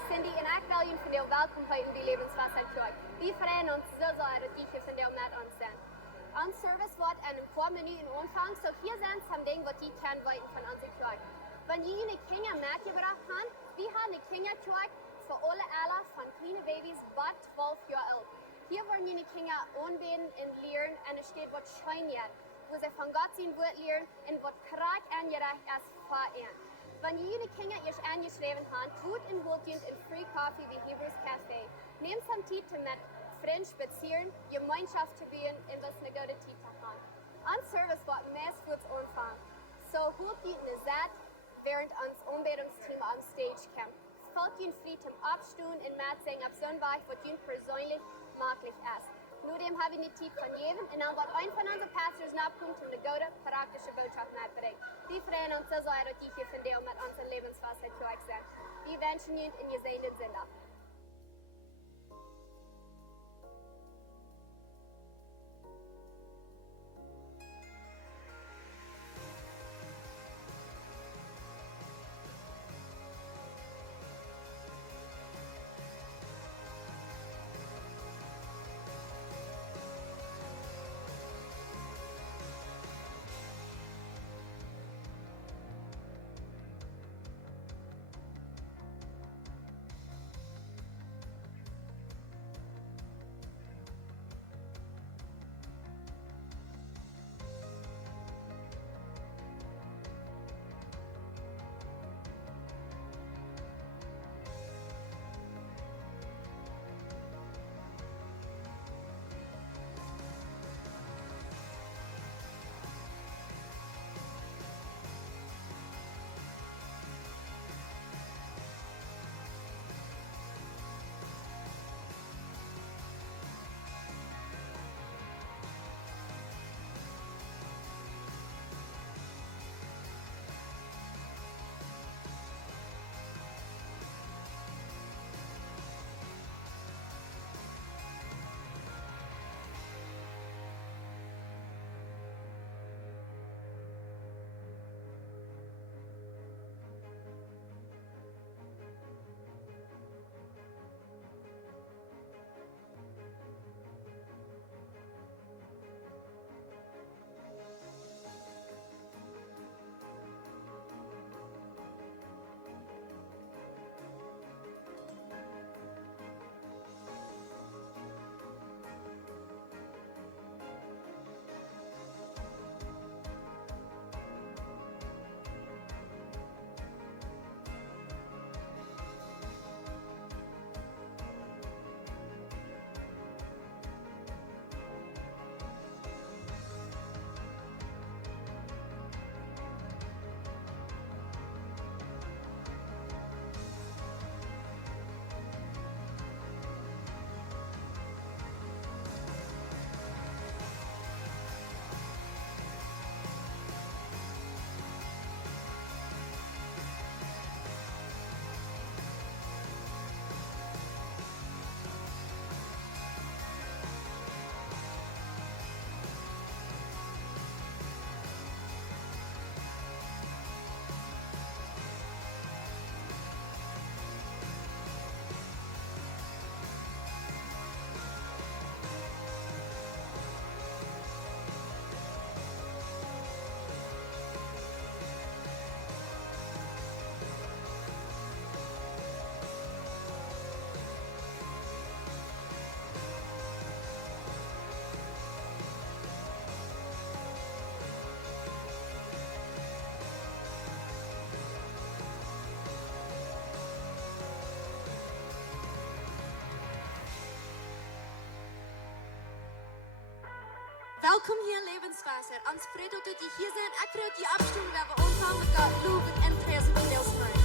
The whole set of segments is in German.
is Cindy en ek wil jullie van jou welkom by in die lewenswasheid kerk. We vrienden ons zo dat die van jou met ons zijn. Ons service wordt in een paar minuten ontvang, so hier zijn some dingen wat je kan weten van onze kerk. Wanneer je een kinder metgebracht hebt, we hebben een kinderkerk voor alle allen van kleine baby's tot 12 jaar oud. Hier worden jullie kinderen aanbeden en leren en er steht wat schijnjaar, wo sie von Gott sein Wort lernen und was krass angerecht ist für ihn. Wenn jullie kinderen eerst aangeschreven haben, goed en goed in free coffee wie Hebrews Café. Neem some tijd te met vrienden spazieren, gemeenschap te bieden en was een goede tijd te hebben. Ons service wordt meest goed ontvangen. So hoop je een zet, während ons aanbedingsteam on stage komt. Valt je vrij om opstaan en met zingen op zo'n weg wat je persoonlijk mogelijk is. Nu dem hebben we niet tijd van geven en dan wordt een van onze pastors nakomt om de goede praktische boodschap met te brengen. Die vrienden ons zo dat die hier van deel met onze levensvastheid gelijk zijn. Die wensen jullie in je zijnde zin. Welkom hier in Levensvasheid. Ons vrede dat jullie hier zijn. Ik vrees die afsteming waar we ontvangen met God, loven en prijzen voor deelsvrijheid.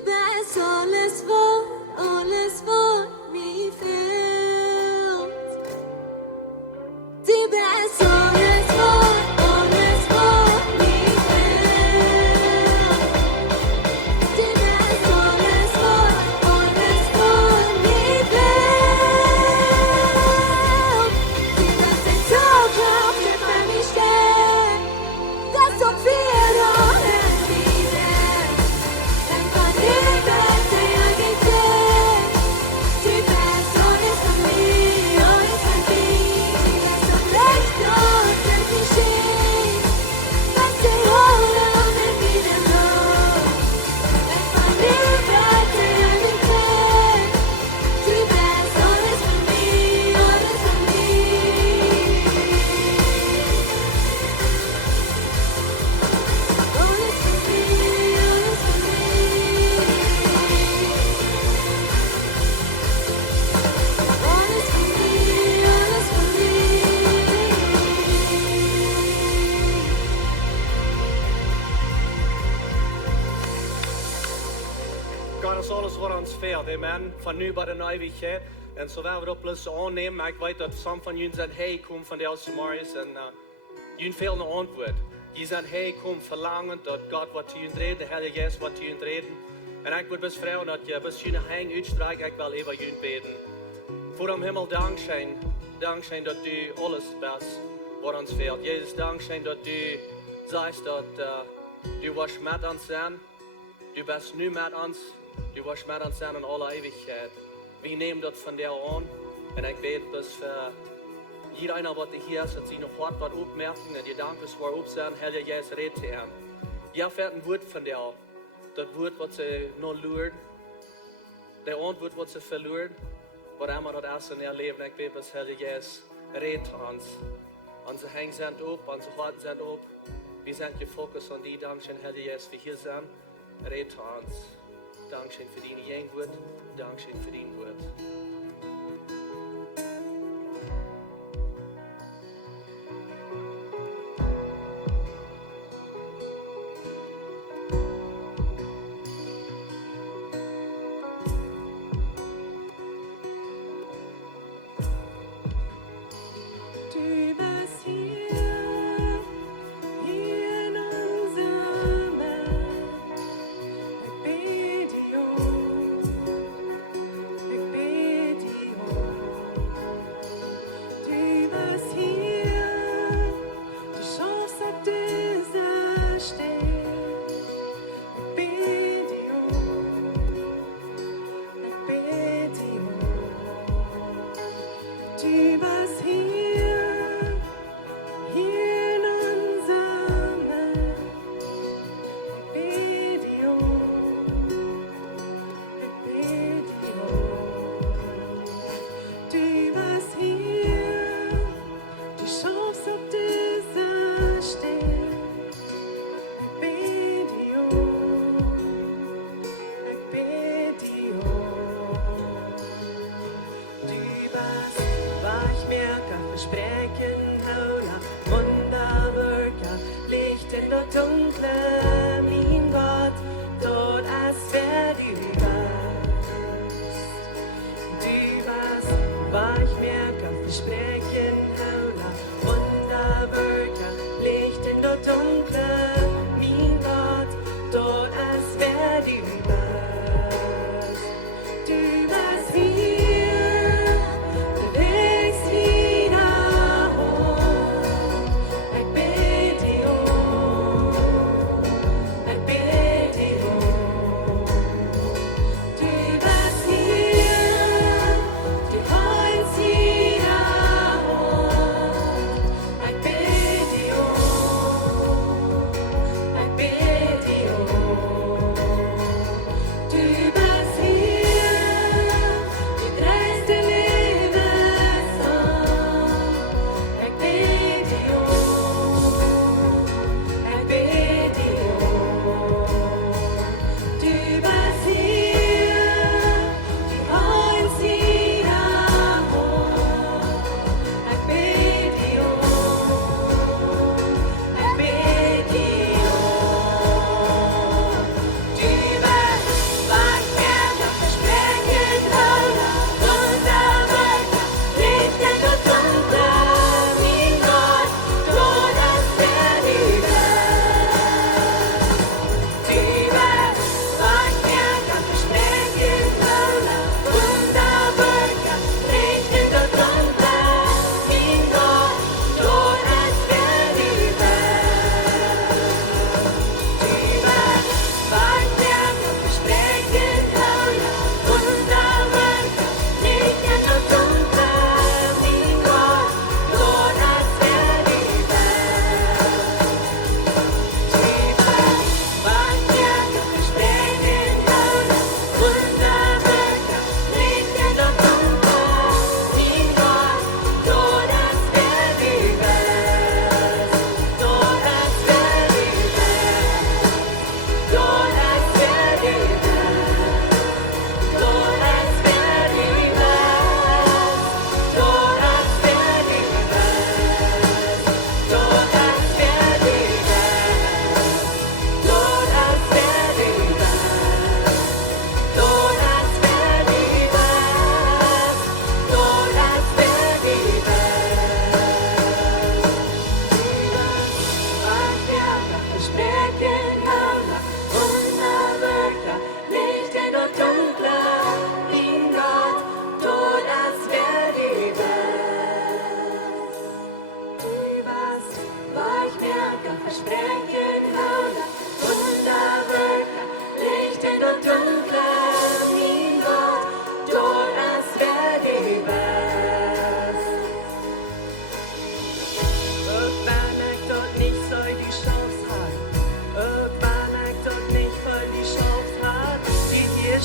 bist alles, was mir fehlt. Du bist alles, was mir fehlt. Du bist alles, was mir fehlt. Du bist die Zukunft, die bei mir steht. Das so viel ohne Liebe. Denn von Liebe der ich geht. Du bist alles von mir, alles von dir. Du bist so recht und wenn ich stehe. Was die Rolle und wieder los. Denn von Liebe der ich geht. Du bist alles von mir, alles von mir. Alles von mir, alles von mir. Alles von mir, alles von God is alles wat ons veert, amen. Van nu bij de eeuwigheid. En zo werden we dat plus aannemen. Ik weet dat some van jullie zijn, hey, kom van de Alsamaris. En jullie veel een antwoord. Die zijn, hey, kom verlangen dat God wat te jullie reden, de Heilige Geest wat te jullie reden. En ik wil best vragen dat je best jullie hang uitstrijken, ik wil even jullie beden. Voor hem hemel dankzij dat u alles best wat ons veert. Jezus, dankzij dat u zegt dat u was met ons zijn. Du bist nu met ons. Du was met ons zijn in alle eeuwigheid. We nemen dat van jou aan. En ik weet dus voor iedereen wat hier is, dat ze nog wat opmerken. En je dank is voor op zijn, Heilige Geest redt te hem. Je hebt een woord van jou. Dat woord wat ze nog luurt. Dat antwoord wat ze verloren. Wat immer dat is in haar leven. Ik weet dus, Heilige Geest redt ons. Onze hang zijn op, onze harten zijn op. We zijn gefocust op die dankzij Heilige Geest die hier zijn. Red ons. Dankzij voor die jeng woord. Dankzij voor die woord. Du bist hier in unserem Bett. Ich bete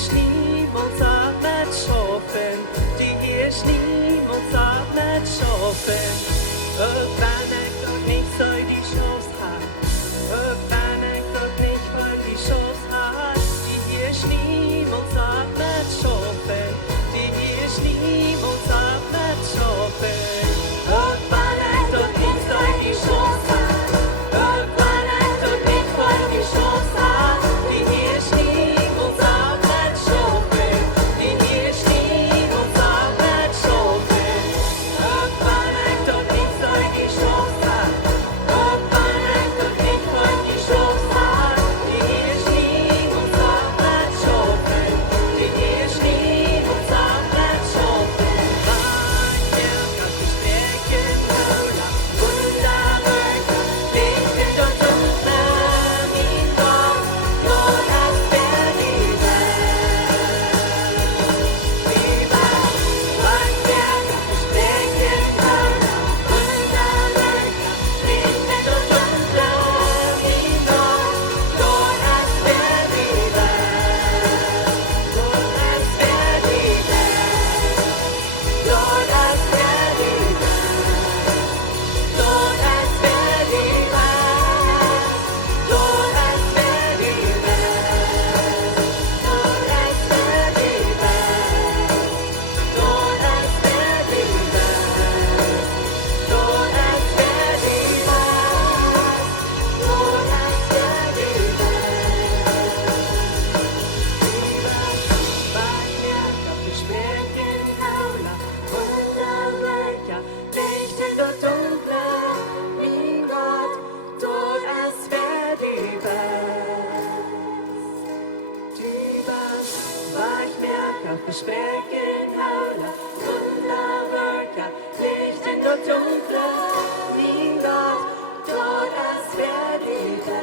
ist niemand mit Schafen, die ist niemand mit Schafen. Wenn ich doch nicht so die Chance habe, wenn ich doch nicht mal die Chance habe, die ist niemand mit Schafen, die ist niemand mit Schafen. Wenn ich doch nicht so die Chance habe, wenn ich doch nicht mal die Chance habe, die ist niemand mit Schafen, die ist niemand mit Schafen. Wenn ich doch nicht so die Chance habe, wenn ich doch nicht mal die Chance habe, die ist niemand mit Schafen, die ist niemand mit Schafen. Versprechen houden, wunderwerken, licht in dat donkere, mijn God, dort als wer die Welt.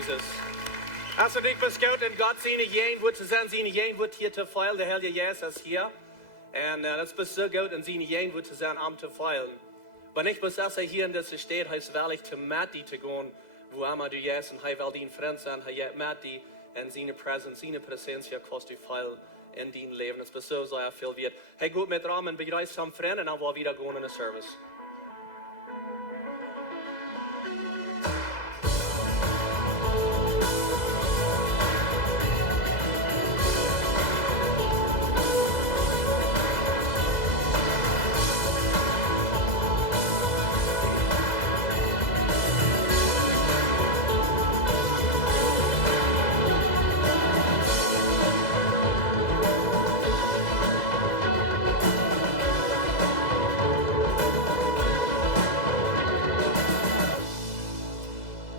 Jesus. Als ik beschouwt en God zijn jeen wordt te zijn, zijn jeen wordt hier te feilen, de Heilige Jezus hier. En dat is zo goed en zijn jeen wordt te zijn om te feilen. Maar ik was als hij hier in deze stad, hij is wellicht te met die te gaan, wo immer du jest, en hij wil die vriend zijn, hij jet met die, en zijn presentie kost u veel in die leven. Het is zo sehr veel wert. Hij gaat met raam en bereist zijn vrienden en dan wil weer gaan in de service.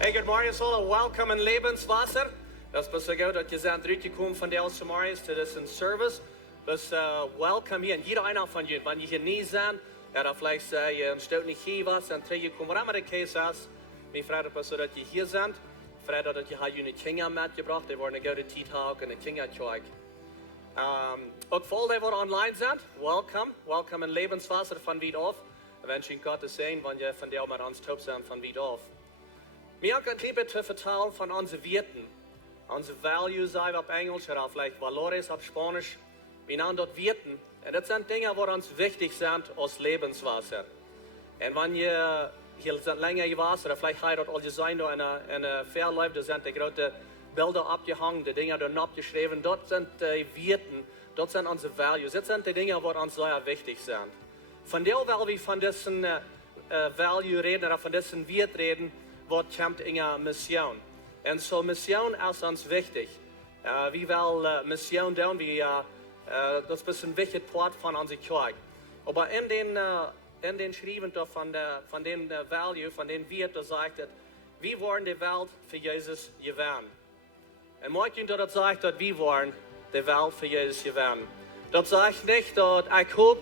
Hey, good morning, all. Welcome in Lebenswasser. Das ist so gut, dass ihr seid zurückgekommen von der Samaris zu diesem Service. Das welcome hier. Und jeder einer von euch, wenn ihr hier nie seid, da vielleicht ihr steht nicht hier was, dann trägt ihr kommen, was immer der Case ist. Wir freuen uns so, dass ihr hier seid. Freut uns, dass ihr hier eine Kinder mitgebracht habt. Die wollen eine gute Zeit haben und eine Kinderzeug. Auch voll, die wir online sind, welcome. Welcome in Lebenswasser von weit auf. Wir wünschen Gott zu sehen, wenn ihr von der mit uns top seid von weit auf. Wir haben ein bisschen zu vertellen von unseren Werten. Unsere Values, auf Englisch oder vielleicht Valores auf Spanisch. Wir nennen dort Werten. Und das sind Dinge, die uns wichtig sind als Lebenswasser. Und wenn ihr hier sind länger gewesen oder vielleicht habt ihr all gesehen, in einer Fairlife, da sind die großen Bilder abgehangen, die Dinge dort abgeschrieben. Dort sind die Werten, dort sind unsere Values. Das sind die Dinge, die uns sehr wichtig sind. Von der weil wir von diesen Value reden oder von diesen Wert reden, wat komt in een mission. En zo mission is ons wichtig. We willen mission doen, dat is een wichtig part van onze kerk. Maar in den schrijven van den value, van den wert, dat zegt het, we worden de wereld voor Jezus gewinnen. En morgen dat zegt dat we worden de wereld voor Jezus gewinnen. Dat zegt niet dat ik hoop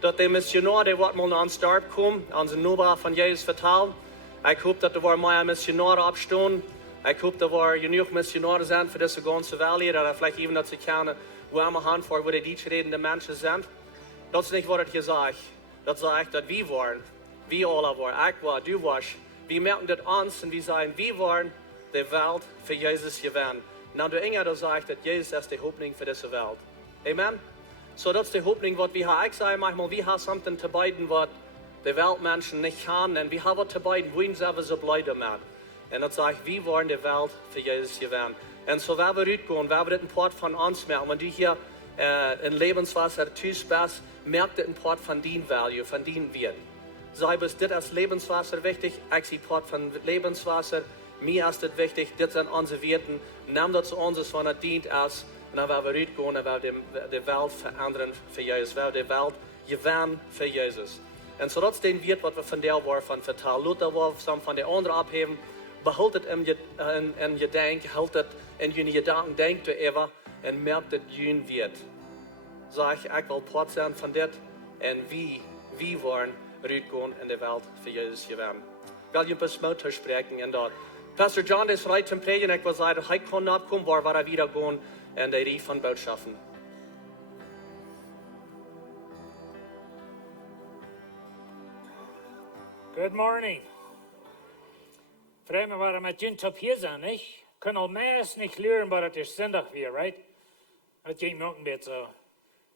dat de missionaar die wat mal naar ons dorp komen, onze Nuba van Jezus vertellen. Ik hoop dat er weer meer missionaren opstaan. Ik hoop dat er genoeg missionaren zijn voor deze ganze wereld. Of vielleicht even dat ze kunnen warme hand voor waar de Duitsredende mensen zijn. Dat is niet wat het gezegd. Dat zegt dat we worden. We alle worden. Ik was, du was. We merken dat ons en we zeggen, we worden de wereld voor Jezus gewinnen. Nou, de Inge dat zegt dat Jezus is de hoopning voor deze wereld. Amen? So dat is de hoopning wat we hebben. Ik zeg manchmal, we hebben something te bieden wat de Weltmenschen nicht kann, und wir haben zu beiden wollen selber so bleiben mit. Und das sagt, wir wollen die Welt für Jesus gewinnen. Und so werden wir rausgehen, werden wir das ein Part von uns merken. Wenn du hier in Lebenswasser tust bist, merkt das ein Part von deinem Value, von deinem Wert. Sei bis das als Lebenswasser wichtig, ich sehe Part von Lebenswasser, mir ist das wichtig, das sind unsere Werten, nimm das zu uns, was es dient ist, und dann werden wir rausgehen, und werden die Welt verändern für Jesus, werden die Welt gewinnen für Jesus. En so dat is den Wert, wat we van der war van vertellen. Laat dat wel van de anderen abheben. Behoud het in je denken, houd het in je gedanken, denk er even en merk dat je Wert. Zeg, ik wil part zijn van dit en wie worden uitgaan in de wereld voor Jezus gewinnen. Ik wil je een paar smouter spreken en dat. Pastor John is vrij te predigen, ik wil zeggen, hij kon opkomen, waar hij weer gaan en de rie van boodschappen. Good morning. Vreemd waren met jullie op hier zijn, niet? Kan al meest niet leren, maar het is zondag weer, right? Dat ging ook een beetje zo.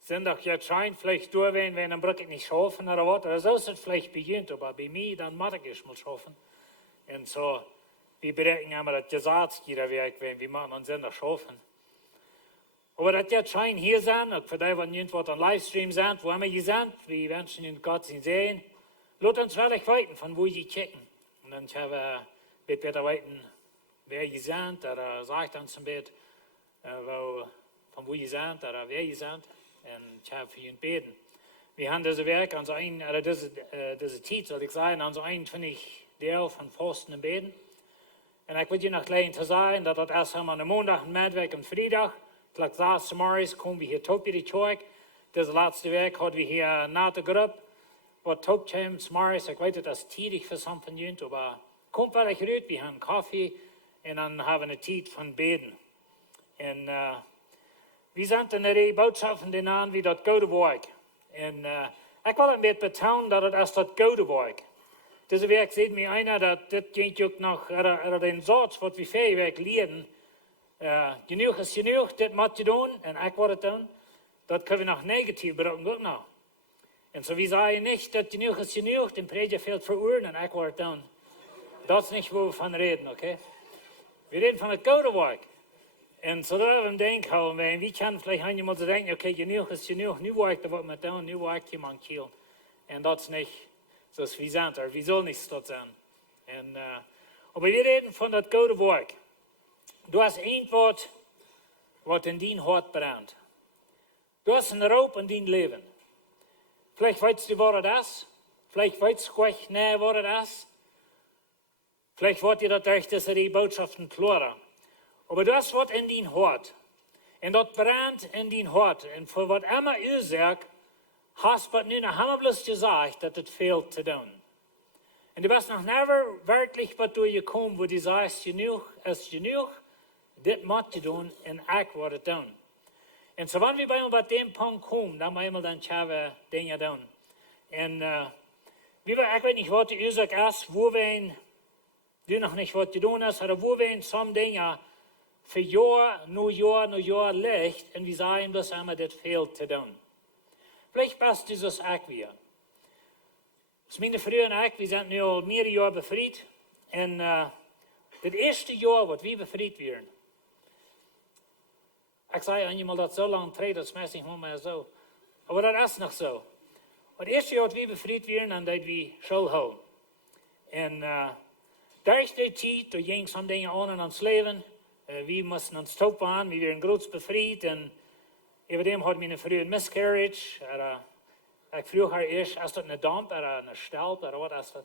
Zondag, je schijnt vielleicht doorween, wenn dan bruk ik niet schaffen oder wat. Oder zo is het vielleicht begint, aber bij mij dan moet ik eens mal schaffen. En zo, we bereiken immer dat Gesatzgier werk, wenn wir machen an Zondag schaffen. Aber dat je schijnt hier zijn, ook voor die wat niet wat aan livestream zijn, wo immer je zijn, we wensen in Gott zien sehen. Laat ons wel echt weten van hoe je kijkt. En dan hebben we beter weten wer je bent, oder zegt ons een beetje van hoe je bent, oder wer je bent. En ik heb voor je beten. We hebben deze werk, deze tijd, zal ik zeggen, aan zo'n 21 deel van Fasten en Beten. En ik wil je nog alleen te zeggen dat dat eerst aan de maandag, maandag en vrijdag, gelijk 6 morgens, komen we hier top in de kerk. Deze laatste week hadden we hier na de groep. Wat top times morgens, ik weet dat is tidig voor sommigen van jullie, maar komt wel echt uit. We hebben koffie En dan hebben we een tijd van beden. En we zijn in de boodschappen aan wie dat Goode Woakj. En ik wil een beetje betonen dat het als dat Goode Woakj. Deze week ziet mij einer dat dit ging ook nog een soort wat we veel week leren. Genoeg is genoeg, dit moet je doen en ik word het doen. Dat kunnen we nog negatief bedoelen ook nog. En zo wie zeggen niet dat genoeg is genoeg, dan predigt je veel veroordelen en ik word het doen. Dat is niet waar we van reden, oké? We reden van het Goode Woakj. En zodat we hem denken houden, en wie kan vielleicht aan je moeten denken, oké, genoeg is genoeg, nu word ik er wat met doen, nu word ik je man kiel. En dat is niet zoals we zijn er, we zullen niet dat zijn. En, maar we reden van dat Goode Woakj. Du hast een woord wat in dien hart brandt. Du hast een roep in dien leven. Vielleicht weißt du, wat het is. Vielleicht weißt du gleich näher, wat het is. Vielleicht wordt je dat durch diese die Botschaften klarer. Aber du hast wat in dien hart. En dat brandt in dien hart. En voor wat immer u zegt, hast wat nu naar hem bloß gesagt, dat het veel te doen. En du bist nog never wirklich wat door je komt, wo du sagst, genoeg is genoeg. Dit moet je doen en ik word het doen. En zo wanneer we bij dem punt komen, dan moeten we dan tjave dingen doen. En ik weet niet wat de oorzaak is, wo we du nog niet wat te doen is, maar wo we sommige dingen voor jaar ligt en we zeggen dus immer dit veel te doen. Vielleicht best du dus ook weer. Dus mijn vrienden en ik, we zijn nu al meerdere jaar bevrijd. En het eerste jaar wat we bevrijd werden. Ik zei aan iemand dat zo lang treedt, dat is meestal niet meer zo. Maar dat is nog zo. Het eerste jaar dat we bevrijd werden, dan deden we school houden. En durch die tijd, er ging sommige dingen aan in ons leven. We moesten ons stoppen aan, we werden groots bevrijd. En over dem had mijn vrouw een miscarriage. Ik vroeg haar eerst, is dat een damp, een stelp, wat is dat?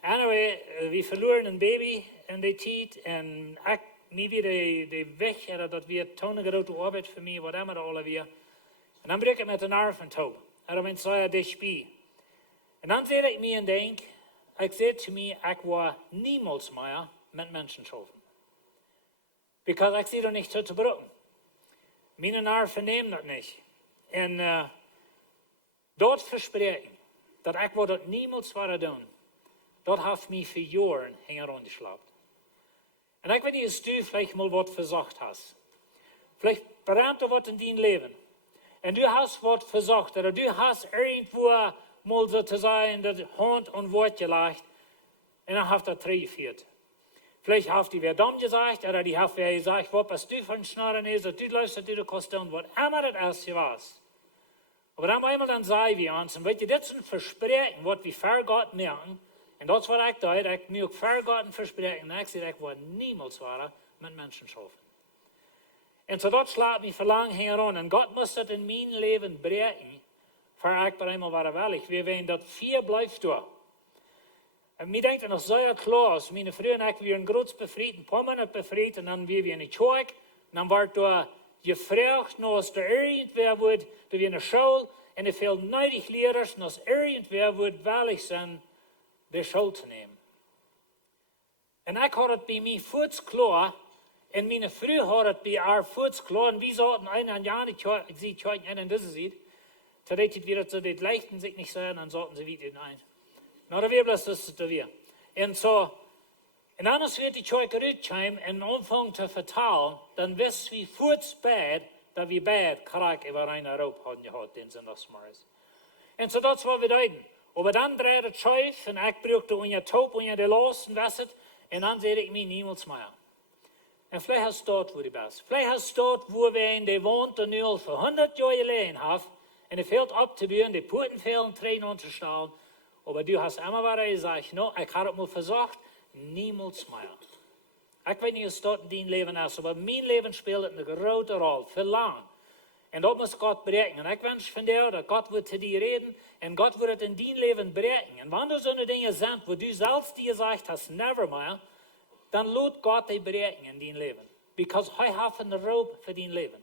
Anyway, we verloren een baby in die tijd. En ik, mij weer de weg, dat weer tonen grote Oabeit voor mij, wat immer dat alle weer. En dan breek ik met een arm van toe. En dan zei ik dichtbij. En dan zei ik me en denk, ik zei te mij, ik wil niemals meer met mensen schaffen. Because ik zie er niet te broken. Mijn arm verneemt dat niet. En dat verspreken, dat ik wil dat niemals willen doen, dat heeft mij voor jaren heen rondgeslapt. En ik weet niet, als du vielleicht mal wat verzocht hast. Vielleicht brandt er wat in dein leven. En du hast wat verzocht, oder du hast irgendwo mal sozusagen das Hand und Wort gelegt. En dan heeft dat teruggeführt. Vielleicht heeft die weer dom gesagt, oder die heeft weer gesagt, wat was du von Schnarren ist, oder du luistert du kost doen, wat immer das ist, was. Aber dann einmal dann sagen wir uns, und weet je, dit is een verspreken, wat we voor God merken. En dat is wat ik deed, ik moet ook voor God een verspreken. En ik zei, ik wil niemals waren met mensen schaffen. En zo dat slaat me verlang heran. En God moest dat in mijn leven breken, voor ik bij eenmaal waren willig. We weten dat 4 blijft door. En mij denkt er nog zeer klaar, mijn vrouw en ik weer een groots bevrijd, een paar maanden bevrijd, en dan weer we in de kerk. En dan wordt door gevraagd, nou als er irgendwer wordt, dat we in de school, en er veel neidig leerders, en als irgendwer wordt willig zijn, de school te nemen. En ik had het bij mij voets klaar, en mijn vrouw had het bij haar voets klaar, en we zaten een aan jaar, ik zie het en deze ziet, zodat het weer zo, dit leichten zich niet zijn, dan zaten ze weer een. Nou, dat weer bloß das zu wir. Und so, und anders wird die Kirche rüberkommen und anfangen zu vertalen, dann wisst wie kurz bad, dass wir bad Krieg über eine Rob haben gehabt, den Sonntagsmorgens. Und so, das war wir deuten. Aber dann dreht es schief, und ich brauchte unser Taub, unser de Lasten, wisset, und dann sehe ich mich niemals mehr. Und vielleicht hast du dort, wo du bist. Vielleicht hast du dort, wo wir in der Wohnt und nu für 100 Jahre gelegen haben, und es fehlt abzubauen, die Puten fehlen, Tränen unterstellen. Aber du hast immer wieder gesagt, no, ich habe es mal versucht, niemals mehr. Ich weiß nicht, was dort in dein Leben ist, aber mein Leben spielt eine große Rolle, für lang. Und das muss Gott breken. Und ich wünsche von dir, dass Gott wird zu dir reden, und Gott wird in dein Leben breken. Und wenn du so eine Dinge sind, wo du selbst dir gesagt hast, never mehr, dann lässt Gott dich breken in dein Leben. Because er hat eine Robe für dein Leben.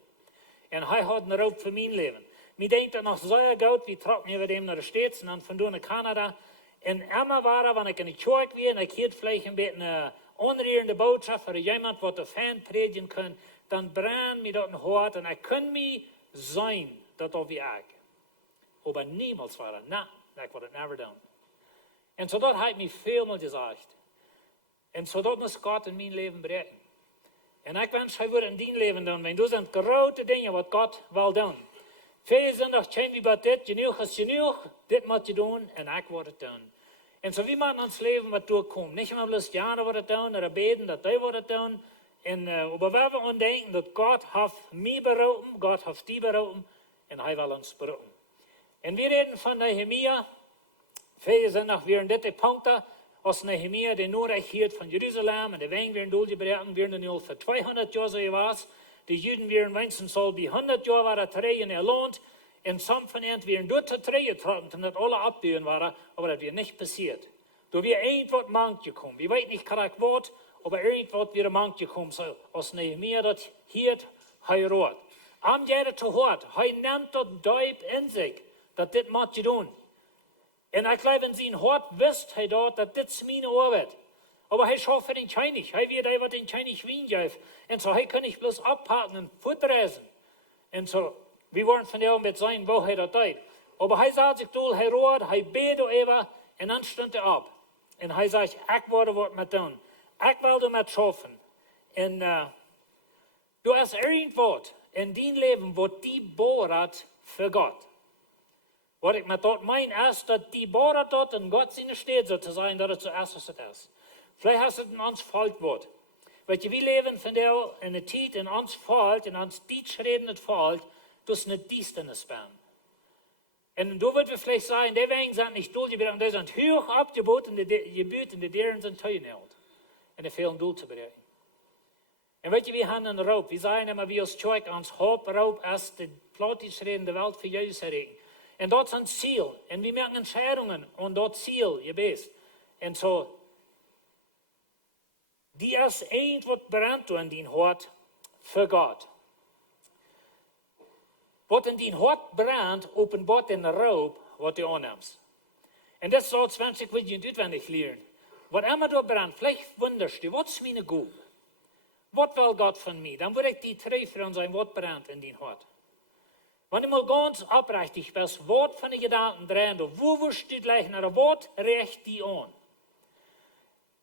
Und er hat eine Robe für mein Leben. Mir denkt er noch sehr gut, wie trocken wir dem nach den States und dann von dort nach Kanada. En immer war, wenn ich in die Kirche war, und ich hätte vielleicht ein bisschen eine anrührende Botschaft oder jemand, was der Fan predigen kann, dann brennt mir dort ein Hort und ich kann mich sein, dat wie ich. Aber niemals war er, nein, ich würde es never doen. En so dat hat mich vielmal gesagt. En so dat muss Gott in mijn leven brengen. En ik wens, hij wordt in dien leven doen, want dat zijn grote dingen wat God wil doen. Veel zondag zijn we bij dit, genoeg is genoeg, dit moet je doen, en ik word het doen. En zo wie man ons leven wat doorkomt. Niet maar bloß jaren wordt het doen, of beten dat hij wordt het doen. En aber waar we aan denken, dat God heeft mij beroepen, God heeft die beroepen, en hij wil ons beroepen. En we reden van Nehemia. Veel zondag weer in dit punten, als Nehemia de Noorreich hield van Jeruzalem, en de wijn weer in doelgebrechen, weer nu al voor 200 jaar zo was. De Juden weer wenigstens al bij 100 jaar waren treien erlohnt. En some van hen weer door te treien getrokken, omdat alle abduwen waren, aber dat weer niet passiert. Door weer irgendwas mank gekommen. We weten niet correct wat, aber irgendwas weer mank gekommen. So, als Nehemia dat hield, hij rood. Am jaren te hoort, hij neemt dat diep in zich, dat dit moet je doen. En ik geloof in zijn hart wist hij dat dit mijn Oabeit. Aber hij schafft für den Chinese. Hij weet wat den Chinese wien geeft. En zo hij kan niet bloß abpacken en voetreizen. En zo, we worden van jou met zijn wo hij dat deed. Aber hij zag zich doel, hij roert, hij beet even en dan stond hij op. En hij zegt, ik word wat met doen. Ik wil met schaffen. En du hast irgendwas in dein Leben, wat die bohrt für Gott. Wat ik met dat mijn is, dat die bohrt dort in Gott zijn steht, so zu sein, dat het zuerst was het is. Vielleicht hast du in ons Volk. Weet je, we leven van jou in de tijd in ons Volk, in ons tijdschreden het Volk, dus een Dienstenis ben. En dan wordt we vielleicht sagen, die wegen zijn niet doelgebeten, die zijn hoog abgeboten, die buurt en de deren zijn teuneld. En die fehlen doel te bereiken. En weet je, we hebben een roep. We zeggen immer, wie als Tjoik, ons hoofdroep is de plottischreden de Welt voor jou te rekenen. En dat is een ziel. En we maken entscheidungen om dat ziel, je best. En zo, die is eens wat brandt in die hart voor God. Wat in die hart brandt, openbaart in de roep wat je aanneemt. En dat is iets wat ik wil je uitwendig leren. Wat immer door brandt, vielleicht wunderst je, wat is mijn goal? Wat wil God van mij? Dan wil ik die treffen en zijn wat brandt in die hart. Wanneer je mal ganz oprechtig bent, wat van de gedanken drehen, of wo wirst du gleich naar wat recht die aan?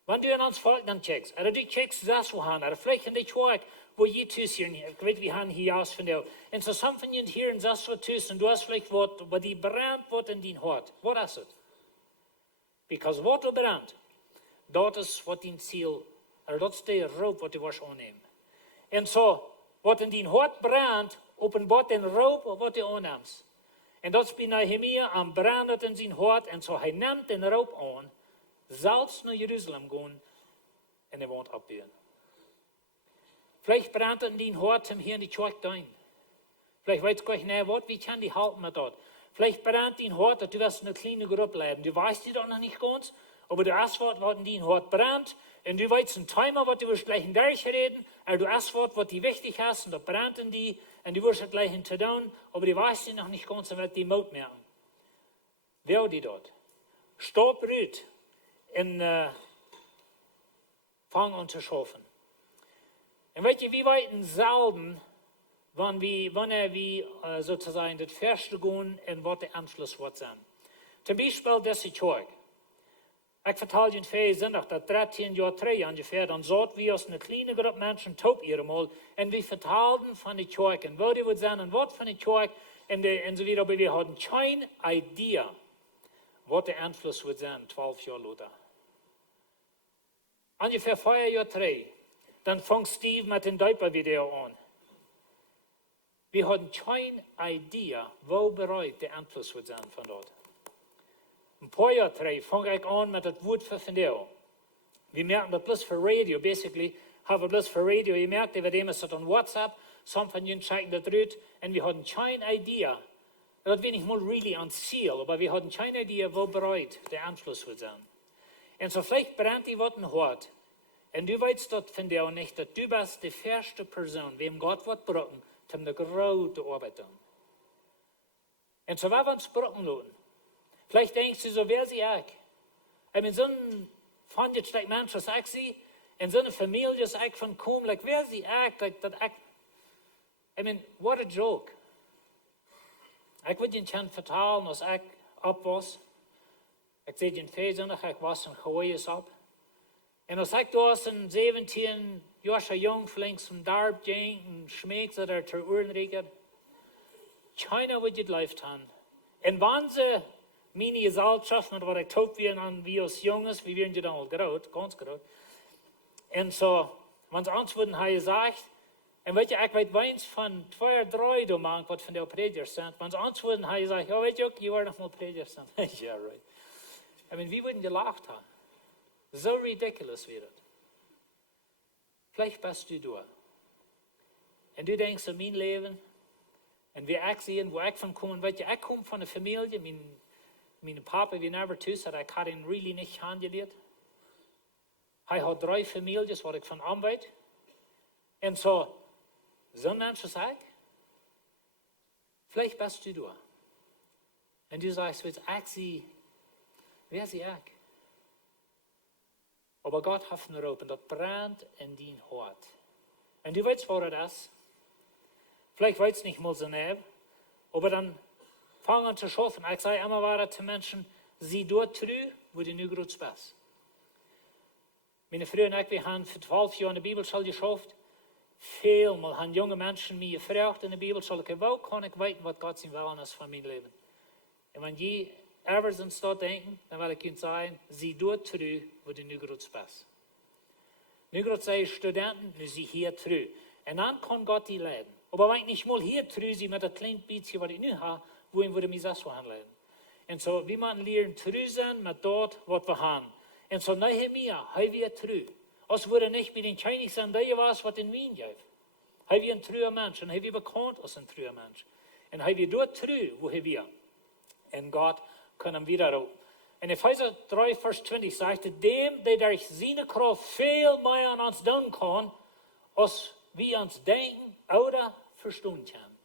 Wenn du in ons Volk dann checkst, oder du checkst das wo han, oder vielleicht in die Tjoik, wo je tussen, ich weiß, wie han hier aus von dir. Und so some von ihnen hier in das wo tussen, du hast vielleicht was, wo die brennt wird in dein Hart. Was ist es? Because was du brennt, dort ist was dein Ziel, oder dort ist der Raub, was du wirst annehmen. Und so, was in dein Hart brennt, offenbart den Raub, was du annimmst. Und das ist bei Nehemia, am brennt in sein Hart, und so, er nimmt den Raub an, zelfs naar Jeruzalem gaan en hij woont opbouwen. Vielleicht brennt in die hart hem hier in die kerk doen. Vielleicht weet je niet wat, wie kan die helpen met dat? Vielleicht brennt die hart dat du wirst eine kleine Gruppe leiden. Du weißt die doch noch nicht ganz, aber du hast was in die hart brennt und du weißt ein Timer, was du wirst gleich in durchreden, und du hast was die wichtig ist und das brennt in die und du wirst es gleich in tun, aber du weißt die noch nicht ganz, und wird die Mut merken. Wer die dort? Stopp rüt. En fangen an zu schaffen. Und weet je, wie weten selten, wanneer we sozusagen das Verste gehen und was der Anschluss wird sein. Zum Beispiel diese Kirche. Ich vertel je veel zondag dat 13 jaar terug ungefähr, dann zaten wir als eine kleine Gruppe Menschen top hier mal und wir vertelden von der Kirche und wo die wird sein und was von der Kirche und so weiter, aber wir hatten keine Idee, was der Einfluss wird sein, 12 Jahre later. Ungefähr 4 Jahre 3, dann fängt Steve mit dem Diaper-Video an. Wir hatten keine Idee, wo bereit der Einfluss wird sein von dort. Ein paar Jahre 3 fange ich an mit dem Wort für Video. Wir merken das bloß für Radio, basically, haben wir bloß für Radio gemerkt, wir dem ist das on WhatsApp, some von ihnen checken das rüt, und wir hatten keine Idee. Das war nicht mal really ans Ziel, aber wir hatten keine Idee, wo bereit der Anschluss wird sein. Und so vielleicht brennt die was in Hort. Und du weißt dort von dir auch nicht, dass du bist die erste Person, wem Gott wird brücken, um eine große Arbeit zu tun. Und so werden wir uns brücken lassen. Vielleicht denkst du so, wer sie ich? I mean, zo'n van je like mensen als ik zie, en zo'n familie als ik van kom, like where is die act, like dat ik, I mean, what a joke. Ik wil je niet vertalen als ik op was. Ik zei je in feestdag, ik was een gooies op. En als ik was een 17 jaar jong, flink zum Darb ging, en schmeekt dat ter Uhren regelt, China wil je het lijf aan. En wanneer ze meine Gesellschaft, met wat ik took weer aan wie als jongens, wie werden je dan al groot, ganz groot. En zo, wanneer ze antwoorden, hij gezegd, en weet je, ik weet weins van 2 of 3 door maand wat van de predikers zijn. Wanneer ze antwoorden, hij gezegd, ja weet je ook, je wordt nog mal predikers zijn. Ja, right. I mean, wie würden gelacht haben? So ridiculous wäre das. Vielleicht bist du da. Und du denkst an mein Leben. Und wie ich sehe, wo ich von komme, weißt du, ich komme von einer Familie, mein Papa, wie never too, hat ich ihn really nicht angelegt. Er hat 3 Familien, was ich von Oabeit. Und so ein Mensch sage ich, vielleicht bist du da. Und du sagst, ich sehe, wer sie ich? Aber Gott hat eine Rope, und das brennt in dein Hart. Und du weißt, wo das ist. Vielleicht weißt du nicht mal so näher, aber dann fang an zu schaffen. Ich sage immer wieder zu Menschen, sie dort drüben, wo du nicht gut bist. Meine Frau und ich, wir haben für 12 Jahre in der Bibelschule geschafft. Vielmal haben junge Menschen mich gefragt in der Bibelschule, wo kann ich wissen, was Gott sein Willen ist von meinem Leben? Und wenn die ergens in stad denken, dan wil ik je zeggen, zie door terug waar je nu groot bent. Nu groot zijn studenten, nu zie hier terug. En dan kan God die leiden. Maar wenn ik niet mal hier terug zie met dat klein beetje wat ik nu heb, wohin würde mich das leiden. En zo, wie man leren terug zijn met dat wat we hebben. En zo, Nehemia, hij weer terug. Als we niet bij den Chinese zijn, dat je was wat in Wien geeft. Hij weer een truer mens, en hij weer bekend als een truer mens. En hij weer door terug, wo hij weer. En God kan hem wieder op. En Epheser 3, vers 20 zegt, dem, die durch seine Kraft veel meer aan ons doen kan, als we ons denken oder verstehen können.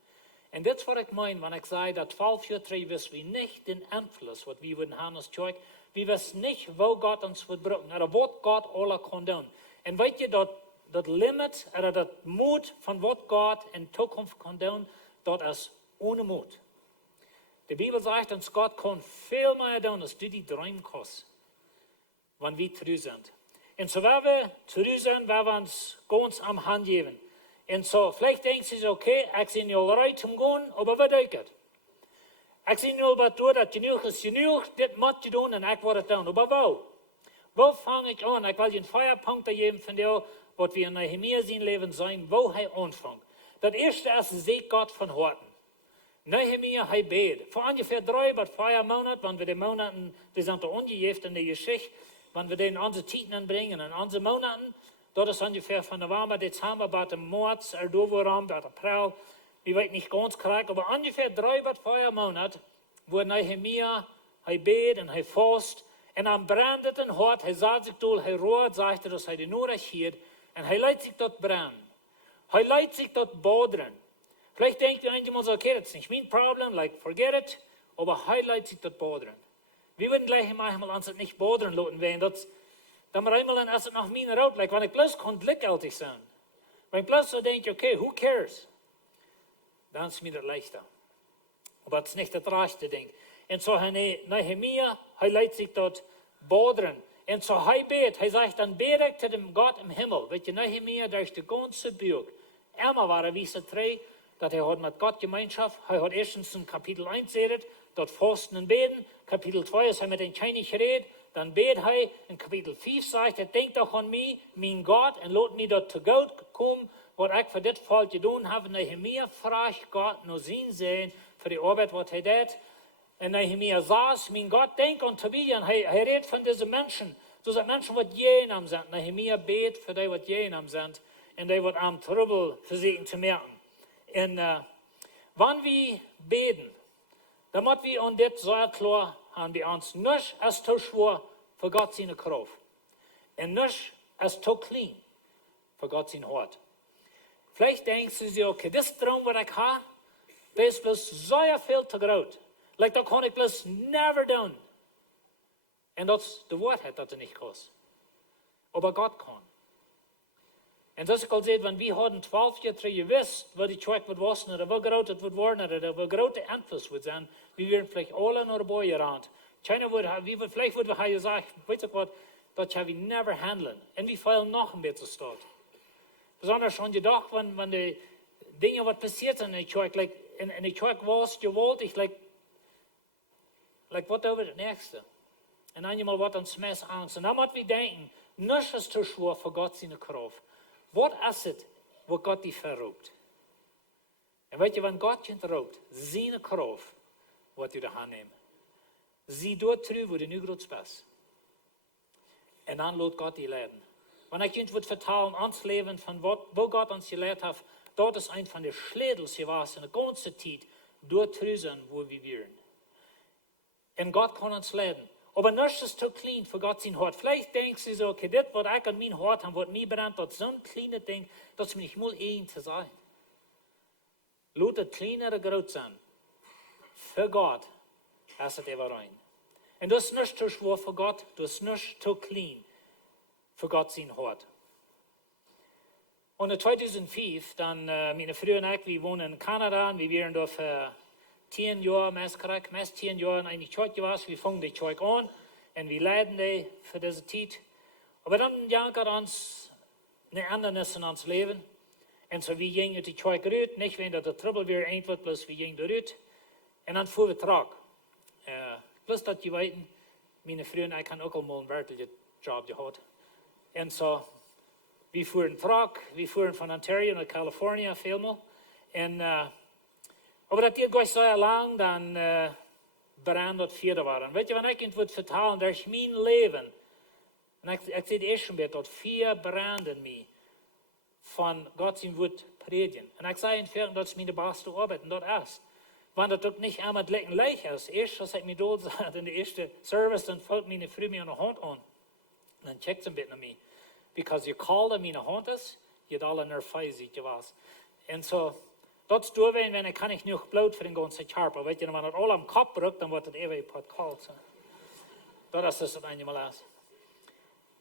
En dit is wat ik meen, wanneer ik zei, dat 12 jaar terug wisten we niet den Einfluss, wat we würden haben als Kirche. We wisten niet, wo Gott uns wird brauchen, oder wat Gott alle kann doen. En weet je, dat limit, oder dat moed van wat Gott in Zukunft kann doen, dat is ohne Mut. De Bibel sagt uns, Gott kann veel meer doen, als du die Träume kannst, wenn wir terug sind. Und so, wenn wir terug sind, werden wir uns ganz am Hand geben. Und so, vielleicht denken Sie, okay, ich bin ja bereit zum Gehen, aber was denkt? Ich bin ja bereit, dass genug ist genug, das muss ich tun und ich werde es tun. Aber wo? Wo fange ich an? Ich will Ihnen 4 Punkte geben von dem, was wir in Nehemia sein Leben sein, wo er anfängt. Das erste ist, seht Gott von Horten. Nehemia, hij beet. Voor ongeveer 3 bis 4 Monate, wanneer we de Monaten, die zijn ongegeven in de Geschichte, wanneer we die in onze tijden aanbrengen, in onze Monaten, dat is ongeveer van November, Dezember, bis de März, Erdoveram, bis April, ich weiß nicht ganz korrekt, aber ungefähr 3 bis 4 Monate, wo Nehemia, hij beet en hij fast, en am brandeten Hort, hij zat zich door, hij roert, sagte, dass hij de nodig heeft, en hij leidt zich tot branden. Hij leidt zich tot boderen. Vielleicht denkt ihr manchmal so, okay, das ist nicht mein Problem, like, forget it, aber highlight sich das bodern. Wir würden gleich manchmal uns das nicht bodern lassen, wenn das, dann einmal dann ist es nach meiner Haut, like, wenn ich bloß glücklich sein. Wenn ich bloß so denke, okay, who cares? Dann ist mir das leichter. Aber das ist nicht das rechte Ding. Und so, Nehemia, highlight sich dort bodern. Und so, er sagt, dann bete zu dem Gott im Himmel. Weet je, Nehemia, durch die ganze Buch, immer war wie 3, dat hij had met God Gemeinschaft. Hij had eerstens in Kapitel 1 geredet, dat Fasten en Beten. Kapitel 2 is hij met een Chinese geredet. Dan beet hij. In Kapitel 5 zegt hij, denk toch aan mij, mijn God, en laat mij dat te goed komen, wat ik voor dit volk gedaan heb. Nehemia vraagt God naar zijn zijn, voor de arbeid wat hij deed. En Nehemia zei, mijn God, denk aan te mij. En hij redt van deze mensen. Dus dat mensen wat jeenam zijn. Nehemia beet voor die wat jeenam zijn. En die wat aan trouble verzekerd te merken. En wanneer we beten, dan moeten we aan dit zeer klar hebben bij ons. Niets is te zwaar voor God zijn kracht. En niets is te klein voor God zijn hart. Vielleicht denken Sie, okay, das Traum, was ich habe, das ist bloß sehr viel zu groß. Like, das kann ich bloß never doen. En dat is de waarheid dat niet kost. Aber Gott kann. En zoals ik al zei, want we hadden 12 jaar terug gewusst, wat die kerk wordt was, of hoe groot het wordt worden, of hoe groot de invloed wordt zijn. We werden vielleicht alle naar boven gerand. Vielleicht worden we gezegd, weet je wat, dat gaan we never handelen. En we vallen nog een beetje stout. Besonders aan die dag, wanneer de dingen wat passiert in de kerk, in de kerk was geweldig, wat over het nächste. En dan eenmaal wat ons meest angst. En dan moeten we denken, niets is te zwaar voor God zijn kracht. Wat is het wat God die verroopt? En weet je, wanneer God je roopt, zijn kracht, wat je er aanneemt. Zie doet terug, wo je nu groot bent. En dan laat God die leiden. Wanneer ik je wordt vertalen, ons leven van wat God ons geleerd heeft, dat is een van de sleutels geweest in de ganze tijd, door terug zijn, wo we waren. En God kan ons leiden. Aber nichts ist zu klein für Gott sein Hort. Vielleicht denkst du so, okay, das, was ich an mein Hort habe, was mir brennt, das so ein kleines Ding, dass es mir nicht mal zu sein. Lass das kleinere groß sein. Für Gott ist es immer rein. Und das ist nicht zu schwer für Gott, das ist nicht zu klein für Gott sein Hort. Und in 2005, dann, meine Frau und ich, wir wohnen in Kanada und wir waren da für 10 Jahre, meist 10 Jahre in die Kerk gewesen. Wir fangen die Kerk an und wir leiden die für diese Zeit. Aber dann jankert uns eine Ändernis in uns Leben. Und so wir gingen uit die Kerk uit, nicht wenn der Trouble weer eind wird, bloß wir gingen eruit. Und dann fuhren wir Trag. Plus dat je weten, meine Frau und ich haben auch mal einen werklichen Job gehabt. Und so, wir fuhren Trag, wir fuhren von Ontario nach Kalifornien vielmal. Und aber dat geht gleich so lang, dann brand dat vierde waren. Weet je, wanneer ik het wil vertalen, dat is mijn leven. En ik zei eerst een beetje, dat 4 branden mij van God zijn woord predigen. En ik zei in het dat is mijn beste arbeid, en dat is. Want dat ook niet allemaal lekker leeg is. Eerst als ik me dood zat in de eerste service, dan valt mijn vrouw me aan de hand aan. En dan checkt ze een beetje naar mij. Because je kalde mijn hand is, je het alle naar 5 ziet je was. En zo, dat is doorween, wenn ik kan niet genoeg bloed voor een ganse charper. Weet je, wanneer het al am kop drukt, dan wordt het even wat koud. Dat is dus het eenmaal is.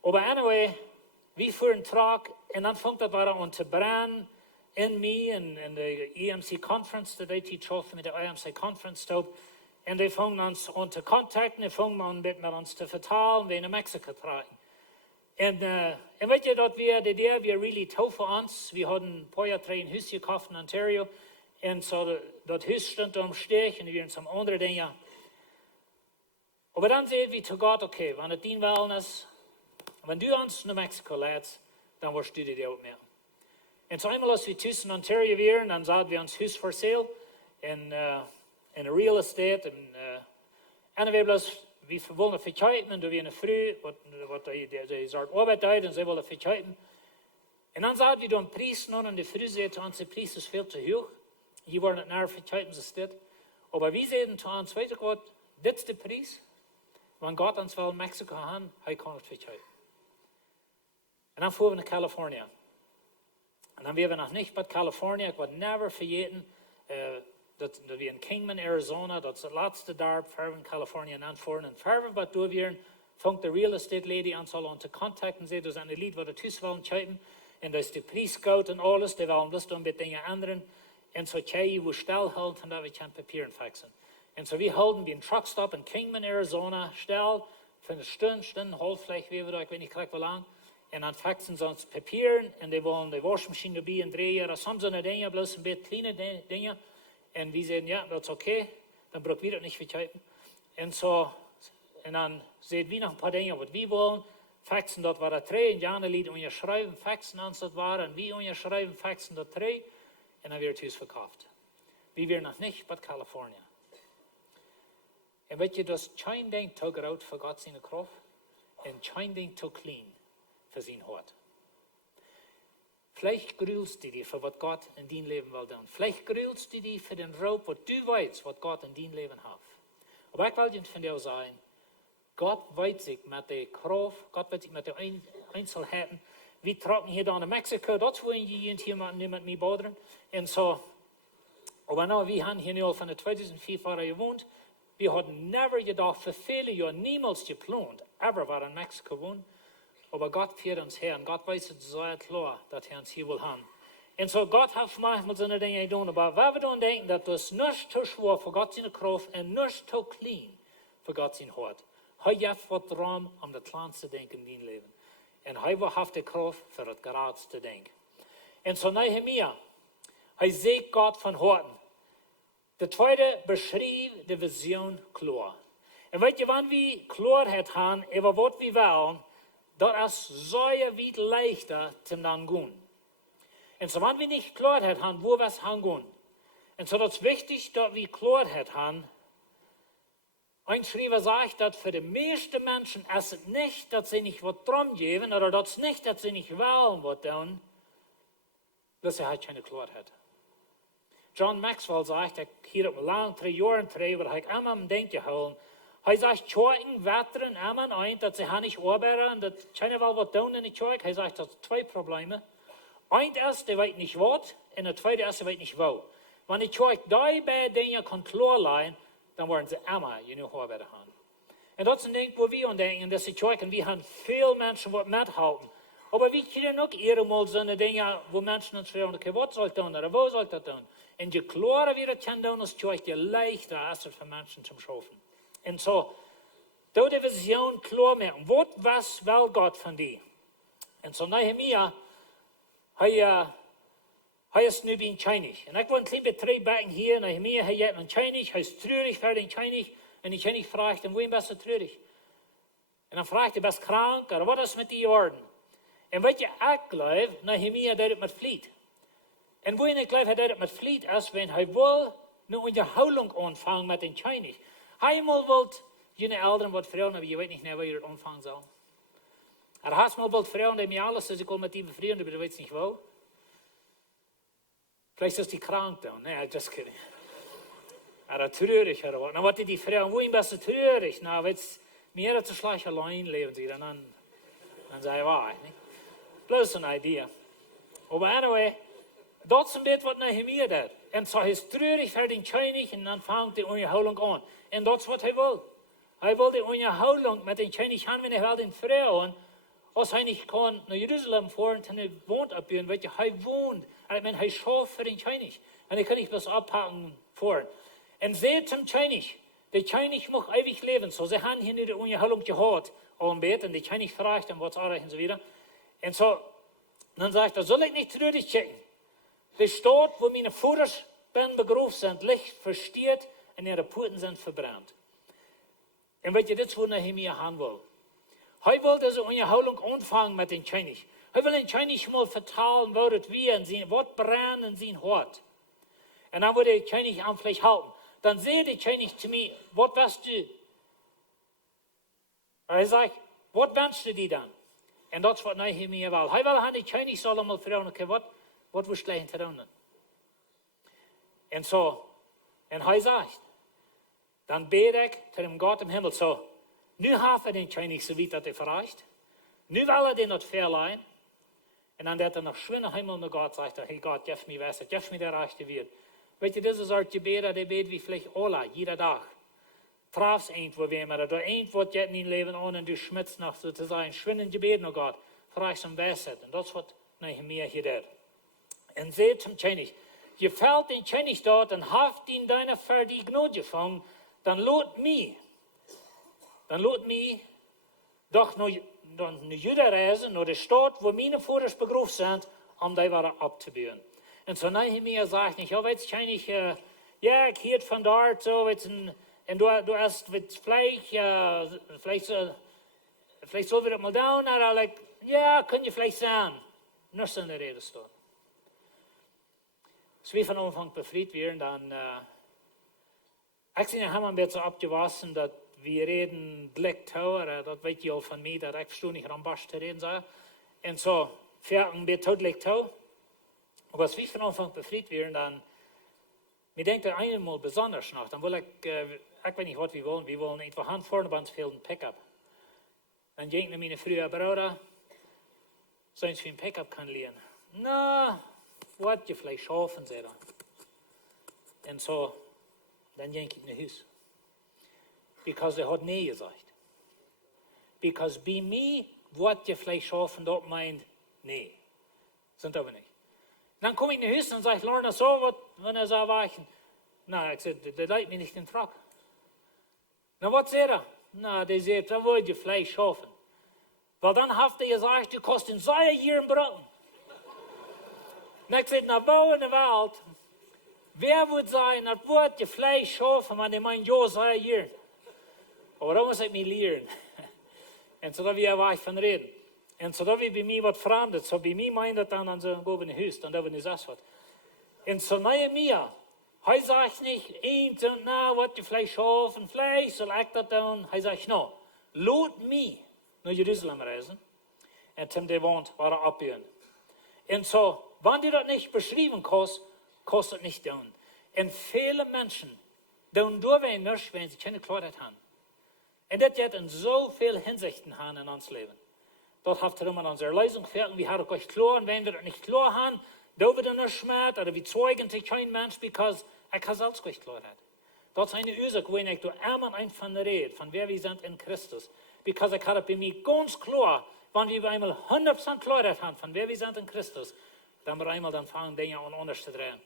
Maar anyway, we voeren Trag en dan vangt dat weer aan te branden in mij in de EMC conference, dat ik trof met de EMC conference stop. En die vangen ons aan te contacten, die vangen aan met ons te vertalen, we naar Mexico trekken. En weet je dat we de idee weer really tof voor ons. We hadden een paar jaar terug een huis gekocht in Ontario. En zo dat huis stond omsteeg en we waren some andere dingen. Maar dan zeiden we tot God, oké, wanneer het dien wel is, wanneer du ons naar Mexico leidt, dan wordt du die ook meer. En zo eenmaal als we tussen Ontario waren, dan zaten we ons huis voor sale in real estate. En we bloos, we wilden verkijken en toen we een vrouw, wat die soort Oabeit uit, en ze wilden verkijken. En dan zaten we door een prijs nog en de vrouw zei tot ons, de prijs is veel te hoog. Je wordt het naar verkijken, zoals dit. Maar we zeiden tot ons, weet je wat, dit is de prijs. Wanneer God ons wel Mexico gaan, hij kan het verkijken. En dan voeren we naar Californië. En dan werden we nog niet bij Californië. Ik word never vergeten dat we in Kingman, Arizona, dat is het laatste dorp, ver in Californië, en dan voeren. En ver wat door weer, vangt de real estate lady aan zal te contacten. Ze dus aan de lied wat het huis willen kijken. En dat is de prijs goud en alles. Die willen dus een beetje dingen anderen. En zo krijg je hoe stilhoudt en dat we kunnen papieren fixen. En zo we houden bij een truckstop in Kingman, Arizona, stil, voor een stunde, halfvlecht, wie we dat, ik weet niet gelijk hoe lang. En dan fixen ze ons papieren en die willen de wasmachine erbij en draaien. Dat soms zijn dingen, bloos een beetje kleine dingen. En we zeiden, ja, dat is oké. Dan brauchen we dat niet verkijken. En zo, en dan zeiden we nog een paar dingen wat we willen. Fixen dat waar 3 en Jana liet onderschrijven, fixen ons dat waar. En we onderschrijven, fixen dat 3. En dan werd het huis verkauft. We waren nog niet bij Californië. En weet je, dat is geen ding te groot voor God zijn kracht. En geen ding te klein voor zijn hart. Vielleicht grühlst du dich für was Gott in dein Leben will tun. Vielleicht grühlst du dich für den Raub, was du weißt, was Gott in dein Leben hat. Aber ich will dir von dir sagen, Gott weiß sich mit der Kraft, Gott weiß sich mit den Einzelheiten. Wir trocken hier da in Mexiko, das wollen die hier mit mir bodern. Und so, aber no, wir haben hier nur von der 2004 Jahre gewohnt. Wir hatten never gedacht, für viele Jahre niemals geplant, ever war in Mexiko wohnen. Aber Gott führt uns her und Gott weiß es sehr klar, dass er uns hier will haben. Und so Gott hat manchmal so eine Dinge getan, aber wenn wir dann denken, dass das nicht zu schwer für Gott seine Kraft und nicht zu klein für Gott sein Hart. Hij heeft wat dran, das klein zu denken in dein Leben. Und hij hat die Kraft für das gerade zu denken. Und so Nehemia, hij sieht Gott von Horten. Der zweite beschreibt die Vision klar. Und weet je, wann wir Klarheit haben, über was wir wollen, das ist sehr weit leichter zum dann gehen. Und so, wenn wir nicht Klarheit haben, wo wir es hingehen. Und so, das ist wichtig, dass wir Klarheit haben. Ein Schreiber sagt, dass für die meisten Menschen ist es nicht, dass sie nicht was dran geben, oder das nicht, dass sie nicht wollen, was tun, dass sie halt keine Klarheit. John Maxwell sagt, hier op lang 3 Jahren terug, waar ik allemaal aan denk gehouden. Hij zegt, tjoiken, wetteren, allemaal ein, dat ze gaan niet arbeiden, en dat keine wel wat doen in de tjoik. Hij zegt, dat zijn 2 Probleme. Eén is, die weet niet wat, en de tweede is, die weet niet wo. Wanneer de tjoik daarbij dingen kan klaarleggen, dan worden ze allemaal genoeg arbeiden gaan. En dat is een ding waar we aan denken, dat ze tjoiken, we gaan veel mensen wat methouden. Aber we kunnen ook eenmaal zo'n dingen, waar mensen ons vragen, okay, wat zal ik doen, of wo zal ik dat doen? En je klarer wie dat kan doen, is tjoik, je leichter is het voor mensen te schaffen. En zo, door de vision klaar maken, wat was wel God van die? En zo Nehemia, hij is nu bij Chinese. En ik wil een klein beetje backen hier, Nehemia, hij heeft een Chinese, hij is treurig voor den Chinese. En die Chinese vraagt hem, waarom ben je treurig? En dan vraagt hij, ben je krank, of wat is met die orde? En weet je, ik geloof, Nehemia deed het met vliet. En waarom ik geloof, hij deed het met vliet, is, wenn hij wil een onderhouding aanvangen met den Chinese. Hij wil jullie ouderen wat vrouwen, maar je weet niet waar je het aanvangen zal. Er has mal wat vrouwen die mij alles, dus ik wil met die bevrienden, maar je weet niet waar. Vielleicht ist die krank dan. Nee, just kidding. Er treurig oder was. Nou, wat die vrouwen, waarom ben je treurig? Nou, weet je, meer te slecht alleen leven ze dan zei je waar. Bloos een idee. Maar anyway, dat is een beetje wat Nehemia deed. En zo is treurig voor den Chinese en dan vangt die onderhouding aan. En dat is wat hij wil. Hij wil die onderhouding met den Chinese gaan, wanneer hij den vrouwen, als hij niet kan naar Jeruzalem voeren, en hij woont op je, weet je, hij woont. En hij schaft voor den Chinese. En hij kan niet best oppakken voeren. En zei zum Chinese, de Chinese mag ewig leven. So, ze hebben hier nu de onderhouding gehad, Oabeit, en de Chinese vraagt hem wat en zo wieder. En zo, dan zegt hij, zal ik niet treurig checken? De stad, wo meine Vaters begraven zijn, licht verstiert en ihre Poten zijn verbrand. En weet je, dit is wat Nehemia gaan wil. Hij wil deze onderhouding aanvangen met den Chinese. Hij wil den Chinese mal vertalen, wat het wie en zien, wat brandt in zijn hart. En dan wil de Chinese aan vielleicht houden. Dan zei de Chinese zu mij, wat wist du? En hij zegt, wat wens je die dan? En dat is wat Nehemia wil. Hij wil aan de Chinese allemaal vragen, okay, wat wil je te doen? En zo, en hij zegt, dan bid ik tot dem God im Himmel, zo, nu heeft hij den Chinese zo weit dat hij verreicht. Nu wil hij den not verleihen. En dan dat er nog schön naar Himmel naar God zegt, hey God, geef me wijsheid, geef me de rechte weer. Weet je, dit is het gebed dat hij bedt wie vielleicht alle, jeder dag. Trafs eind, wo wir immer, da eind wordt je in je leven aan en du schmitzt nog sozusagen, schwinnen gebed naar God, verreicht om wijsheid. En dat is wat Nehemia hier deed. En zei zum Chinese, je fällt den Chinese dort en haft ihn deiner für die Gnade gefangen, dan laat me doch naar Juda reizen, naar de stad, waar mijn voeders begraven zijn, om die waren op te bouwen. En zo Nehemia zegt niet, ja, weet je, Chinese, ja, ik hield van daar, zo, weet je, en du hast mit vielleicht soll wir das mal down, aber like, ja, können je vielleicht sagen, noch so eine Rede stehen. Als wir von Anfang befreit werden, dann, ich bin ja ein bisschen abgewassen, dass wir reden Lektor, das weet je al von mir, dass ich verstehe nicht Rambasch zu reden sei. Und so, fertig wir tot Lektor. Aber als wir von Anfang befreit werden, dann, wir denken einmal besonders nach, dann will ich weiß nicht, was wir wollen einfach Hand vorne bei uns fehlt ein Pickup. Dann denken meine früher Bruder, sollen sie ein Pickup kann lernen? Na, was je vielleicht schaffen sie dann. Und so, dann denke ich nach Hause. Because er hat nee gesagt. Because bei mir wird ihr vielleicht schaffen, dort meint, nee. Sind aber nicht. Dann komme ich in die Hüste und sage, Lorna, so was, wenn er so erweichen. Na, ich sage, der leitet mir nicht den Trag. Na, was sagt er? Na, der sagt, da wollt ihr vielleicht schaffen. Weil dann habt ihr gesagt, du kostet 2 Jahre Brocken. Und ich sage, na, wo in der Welt, wer wird sein, das wird ihr vielleicht schaffen, wenn ihr meint, ja, 2 Jahre. Aber da muss ich mich lernen. Und so da wir war ich von reden. Und so da wir bei mir was verandert, so bei mir meint das dann an so oben in Hüst, und da bin ich das was. Und so nahe mir, er sagt nicht, na, was ihr vielleicht schaffen, vielleicht soll ich das tun. Er sagt, no, laut mich nach Jerusalem reisen. Und zum der wohnt, war er abgehen. Und so, wenn die das nicht beschrieben kostet nicht tun. Und viele Menschen tun durchwehen nicht, wenn sie keine Klarheit haben. Und das wird in so vielen Hinsichten haben in uns Leben. Dort habt ihr immer unsere Lesung fertig, wir haben euch klar, und wenn wir das nicht klar haben, da wird er nicht schmerzt, oder wir zeugen sich kein Mensch, because er kann selbst euch klar hat. Das ist eine Ursache, wenn ich da einmal einfach rede, von wer wir sind in Christus. Because ich habe bei mir ganz klar, wenn wir einmal 100% Klarheit haben, von wer wir sind in Christus, dann wir einmal dann fangen, Dinge an anders zu drehen.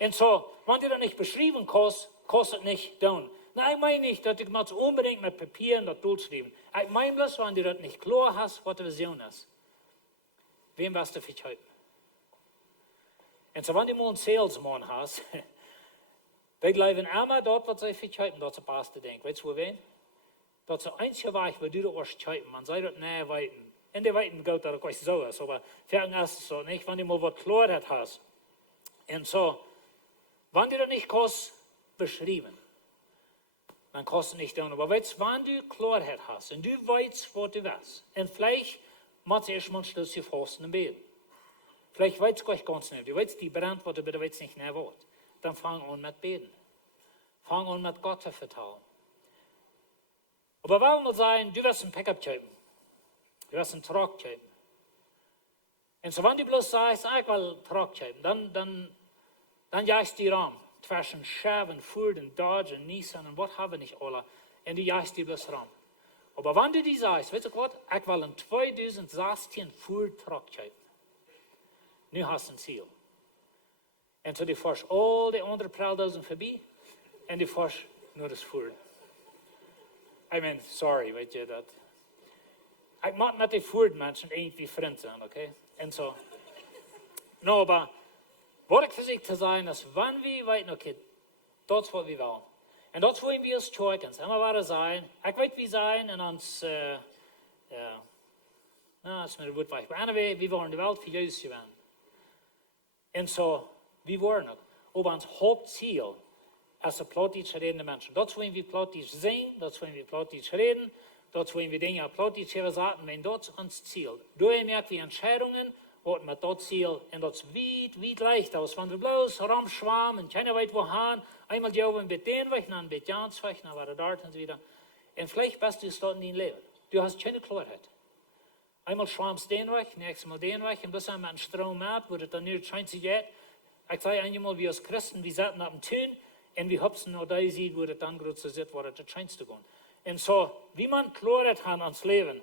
Und so, wenn dir das nicht beschrieben kostet nicht tun. Na, ich meine nicht, dass ich mal unbedingt mit Papier und das durchschreiben. Ich meine bloß, wenn du das nicht klar hast, was die Vision ist. Wem wirst du für heute? Und so, wenn du mal einen Salesman hast, die bleiben immer dort, was sie für heute, dort das erste Ding. Weißt du, wo wen? Das ist der einzige Weg, wo du das heute, man sei dort näher weiten. In der Weiten geht das gleich so ist, aber für den ersten so nicht, wenn du mal was Klarheit hast. Und so, wenn du das nicht kostet, beschrieben. Dann kostet nicht tun. Aber weißt, wenn du Klarheit hast und du weißt, was du willst, und vielleicht machst du erstmal Schluss zu fasten im Bett. Vielleicht weißt du ganz nicht. Du weißt, die brennt, was du bitte weißt nicht mehr was. Dann fang an mit Beten. Fang an mit Gott zu vertrauen. Aber warum mal sagen, du wirst ein Pickup kaufen. Du wirst einen Truck kaufen. Und so, wenn du bloß sagst, ich will einen Truck kaufen, dann jagst du die Raum. Zwischen Chevy, Ford, Dodge, Nissan und was haben nicht alle. Und du jagst die bloß ran. Aber wenn du die sagst, weißt du was, ich will einen 2016 Ford Truck kaufen. Nu hast du ein Ziel. Und so du fährst all die anderen Pralldosen vorbei und du fährst nur das Ford. I mean, sorry, weet je dat. Ich mag mit den Ford-Menschen irgendwie Freund sein, okay? Und so. No, aber was ich versuche zu sagen, ist, wenn wir weiten, okay, das ist, was wir wollen. Und das wollen wir als Church immer weiter sein. Ich weiß, wie sein in uns, das ist mir gut weich. Aber anyway, wir wollen die Welt für Jesus gewinnen. Und so, wir wollen auch. Aber unser Hauptziel ist, Plattdeutsch redende Menschen. Das wollen wir Plattdeutsch sehen, das wollen wir Plattdeutsch reden, das wollen wir Dinge Plattdeutsch sagen, wenn das uns Ziel. Du merkst, wie Entscheidungen, und mit das Ziel, und das weit leicht aus. Wenn du bloß rumschwamm und keiner weiß, wohin, einmal die Augen mit den weg, dann mit ganz weg, dann war er dort und so wieder. Und vielleicht bist du es dort in deinem Leben. Du hast keine Klarheit. Einmal schwammst den weg, nächstes Mal den weg, und bis einmal einen Strom hat, wo das dann nicht scheint zu gehen. Ich sage einmal, wir als Christen, wir sitzen auf dem Tün, und wir hopsen noch da sieht, wo das dann gerade so sitzt, wo das scheint zu gehen. Und so, wie man Klarheit hat ans Leben,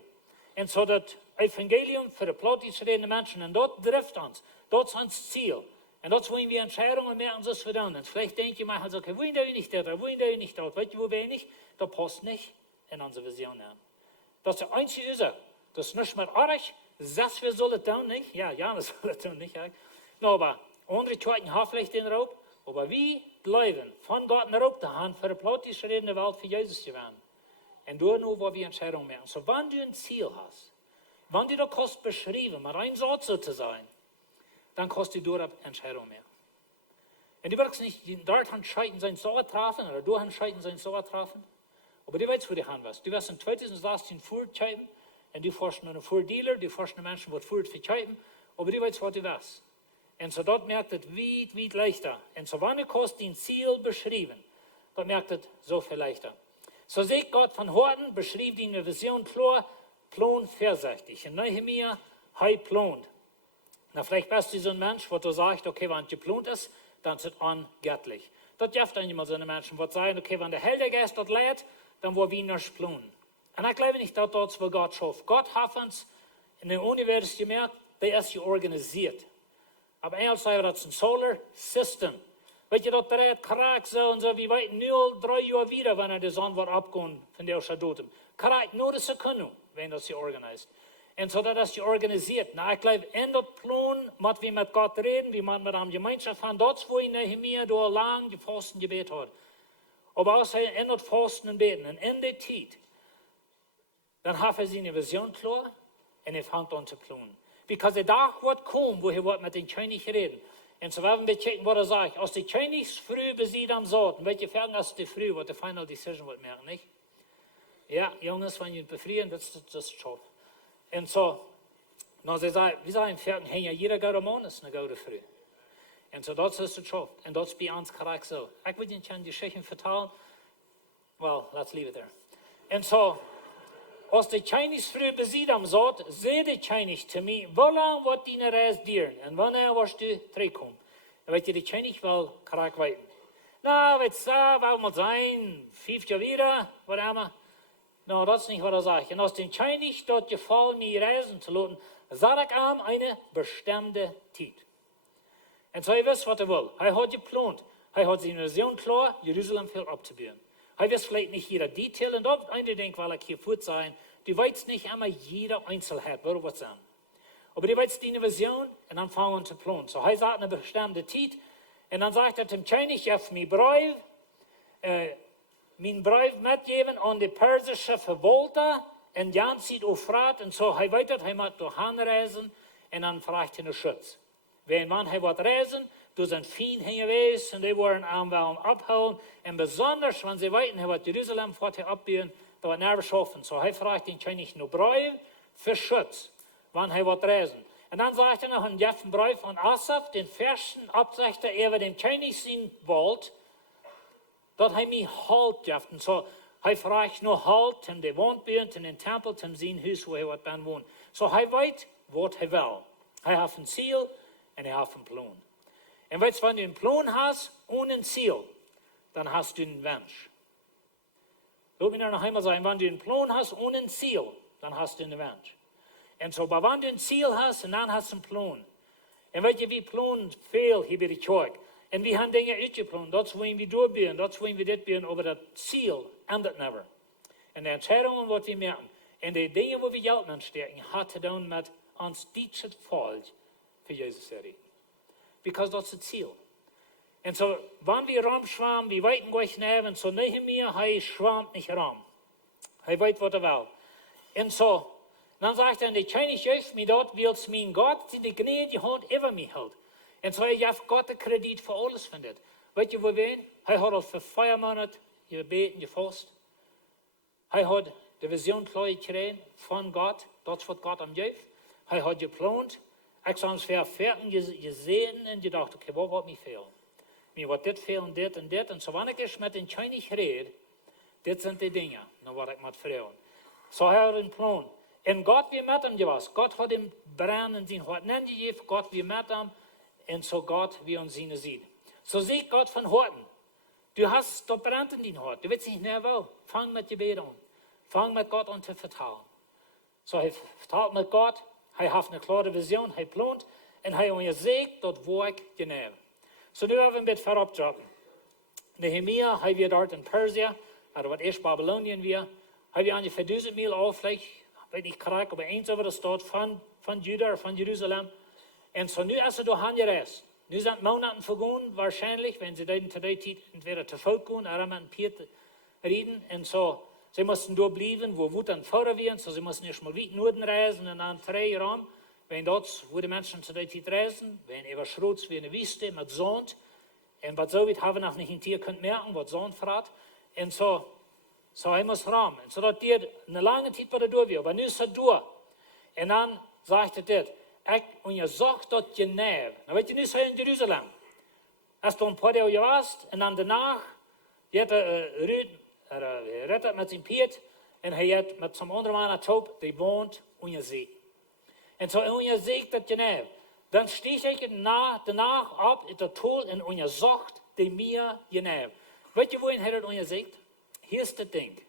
und so das Evangelium für die Plattdeutsch redende Menschen, und dort trifft uns, dort ist unser Ziel. Und dort wollen wir Entscheidungen mehr uns verdauen. Und vielleicht denkt ihr mal, also, okay, wollen wir nicht das, wollen wir nicht das, weißt du, wo wir nicht, das passt nicht in unsere Vision an. Das ist der einzige Ursache. Das ist nicht mehr arg, das wir sollen tun, nicht? Ja, wir sollen tun, nicht? No, aber andere Leute haben vielleicht den Raub, aber wir bleiben von Gott nach Raub zu haben, für die Plattdeutsch redende Welt für Jesus zu werden. Und nur, wo wir Entscheidungen machen. So, wenn du ein Ziel hast, wenn du das kostet beschrieben, mit einem Satz zu sein, dann kostet du dort Entscheidungen mehr. Und du willst nicht dort entscheiden, sein Sauer treffen, oder du entscheiden, sein Sauer treffen. Aber du weißt, wo du hin wirst. Du wirst in 2016 Ford kaufen, und du fährst nur einen Ford-Dealer, du fährst einen Menschen, der Ford verkaufen, aber du weißt, was du wirst. Und so dort merkt es weit leichter. Und so, wenn du kostet dein Ziel beschrieben, dann merkt es so viel leichter. So sieht Gott von Horten, beschrieb die Vision klar, plan vorsichtig. In Nehemia, plant. Na, vielleicht bist du so ein Mensch, wo du sagst, okay, wenn es geplant ist, dann ist es angöttlich. Das gibt einmal so eine Menschen, die sagen, okay, wenn der Heilige Geist dort lehrt, dan wordt we niks plannen. En ik geloof niet dat dat wat God schafft. Gott hat uns in der Universum gemerkt, der ist georganisiert. Aber eigentlich sagen wir, das ist ein Solar System. Weet je, dat dreht kraak zo en zo. We weten nu al 3 jaar wieder, wanneer de zon wordt opgaan van de Datum. Kraak, nur de seconde, wenn das georganisiert. En zo dat is georganiseerd. Nou, ik geloof in dat plan, wat we met God reden, wie man met hem gemeenschap van, dat is waar Nehemia door lang gefasten gebet had. Aber als hij in dat fasten en beten, en in die tijd, dan heeft hij zijn vision klaar, en hij vangt aan te plannen. Because de dag wordt komen, wo hij wordt met den König reden. En zo hebben we checken, wat hij zegt. Als de König früh besiegt am Sorten, welche Ferien als die früh, wat de final decision wordt merken, nicht? Ja, jongens, wenn je befrieren, das ist schon. En zo, nou, ze zei, we zijn fertig, heen, jeder gouden man is een gouden früh. En zo, dat is het schon. En dat is bij ons correct zo. Ik wil je die Geschichten vertellen. Well, let's leave it there. En zo, als de Chinese früh besiegt am Sort, zei de Chinese zu mir, wie lang wird die Reise dienen? En wanneer wirst du terugkommen? En weet je, de Chinese wel correct weten. Nou, weet je, wat moet zijn? 5 jaar wieder, wat immer. Nou, dat is niet wat er zegt. En als de Chinese dort gefallen, mir reisen zu lassen, sagt ik aan eine bestimmte Zeit. En zo, hij wist wat hij wil. Hij had geplant. Hij had zijn vision klar, Jeruzalem veel op te bouwen. Hij wist vielleicht nicht jeder Detail und dort eine denkt, weil ich hier fort sein, du weißt nicht immer jede Einzelheit, wo du was sagen. Aber du weißt die Vision und dann fangen wir zu planen. So, er sagt eine bestimmte Zeit und dann sagt er dem König, ich habe meinen Brief mitgeben an die persische Verwalter und Jan sieht auf Frat und so, er weiter, er muss durch Handreisen und dann fragt er einen Schutz. Wenn man er wird reisen, du sind viel hingeweest und die wollen ihn abholen. Und besonders, wenn sie weiten, er wird Jerusalem vorher abbauen, da wird nervös schaffen. So, er fragt den König nur Brief für Schutz, wann er wird reisen. Und dann sagt er noch einen Jeffen Brief an Asaf, den ersten Absichter, er dem König sein wollte, dass er mich halt jeft. Und so, er fragt nur halt, in der Wohnbühne, in den Tempel, in sein Haus, wo er wird dann wohnen. So, er weiß, was er will. Er hat ein Ziel und er hat einen Plan. Und weißt du, wenn du einen Plan hast ohne ein Ziel, dann hast du einen Wunsch. Lass mich noch einmal sagen, wenn du einen Plan hast ohne ein Ziel, dann hast du einen Wunsch. Und so, aber wenn du ein Ziel hast und dann hast du einen Plan. Und weißt du, wie Plan viel hier bei der Kirche. Und wir haben Dinge ausgeplant, das wollen wir durchbauen, das wollen wir das bauen, aber das Ziel endet never. Und die Entscheidungen, die wir merken, und die Dinge, wo wir Geld anstecken, hat zu tun mit uns dieses Volk für Jesus zu reden. Because that's the Ziel. Und so, wenn wir rumschwammen, wir weiten gleich näher, und so Nehemia, er schwammt nicht rum. Er weiß, was er will. Und so, dann sagt er, der König hilft mir dort, weil es mein Gott in die gnädige Hand über mich hält. Und so, er hat Gott den Kredit für alles von das. Weißt du, wo wir sind? Er hat für 4 Monate gebeten, gefasst. Er hat die Vision klar gekriegt von Gott, das was Gott am gibt. Er hat geplant. Ich habe uns fertig gesehen und gedacht, okay, wo wird mir fehlen? Mir wird das fehlen, das und das. Und so, wenn ich mit den König rede, das sind die Dinge, was ich mit Frauen. So er hat einen Plan. Und Gott wie mit ihm gewesen. Gott hat ihm brennen sein Hort nicht gegeben, Gott wie mit ihm. Und so Gott wie uns seine sieht. So sieht Gott von Horten. Du hast dort brennt in dein Hort. Du willst nicht mehr wo. Fang mit Gebet an. Fang mit Gott an zu vertrauen. So er vertraut mit Gott. Er hat eine klare Vision, er plant und er hat gesagt, dort Woakj genau. So nu haben wir ein bisschen verabschieden. Nehemia, er wird dort in Persien, was erst Babylonien wir, er wird ungefähr 1000 Mil aufweg, weiß nicht korrekt, aber eins über das dort von Juda, von Jerusalem. Und so nu ist er durch angereist. Nu sind Monate vergangen, wahrscheinlich, wenn sie dann zu der Zeit entweder zu Volk gehen, oder mit einem Piet reden. Und so, sie mussten dort bleiben, wo dann vorher waren, so sie mussten erst mal weit Norden reisen und dann 3 Raum. Wenn dort, wo die Menschen zu der Zeit reisen, wenn über Schrotz wie eine Wüste mit Sand, und was so weit haben wir noch nicht in Tier könnt merken, was Sand fragt. Und so er muss Raum. Und so dat die eine lange Zeit bei der durch war, aber nu ist er durch. Und dann sagt er das, und ihr sagt dort genau, na weet je, nu ist er in Jerusalem. Erst ein paar Jahre gewesen, und dann danach, hat rettet met zijn Piet en hij had met zo'n andere man Taub, die woont in je zee. En zo in je zee dat je dan stieg ik danach op in de tool en in je zocht die mir je Weet je wohin hij dat in je zee? Hier is het ding.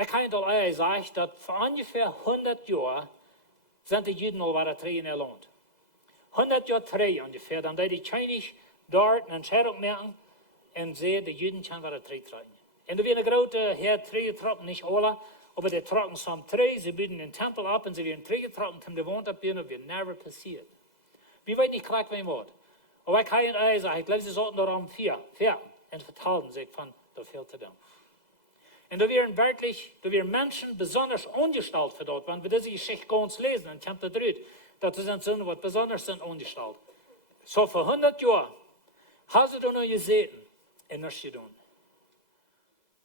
Ich habe al eher gesagt, dass vor ungefähr 100 Jahren sind die Juden al waren drei in ihr Land. 100 Jahre drei ungefähr, dann die Chinese dort einen Scherung merken und sehen, die Juden können waren drei tragen. Und da wird eine große Herr drei getroffen, nicht alle, aber die trocken some drei, sie bieten den Tempel ab und sie werden drei getroffen, um die Wohnung abbieten, und wird never passiert. Wie weit nicht klar, wen Wort. Aber ich kann Ihnen eher sagen, ich glaube, sie sollten darum vier, und vertalen sich von der Filter dann. Und da werden Menschen besonders ungestalt für dort, wenn wir diese Geschichte ganz lesen, in Kapitel 3, dass sie sind so, was besonders sind ungestalt. So vor 100 Jahren, haben sie da noch gesehen, und nichts getan.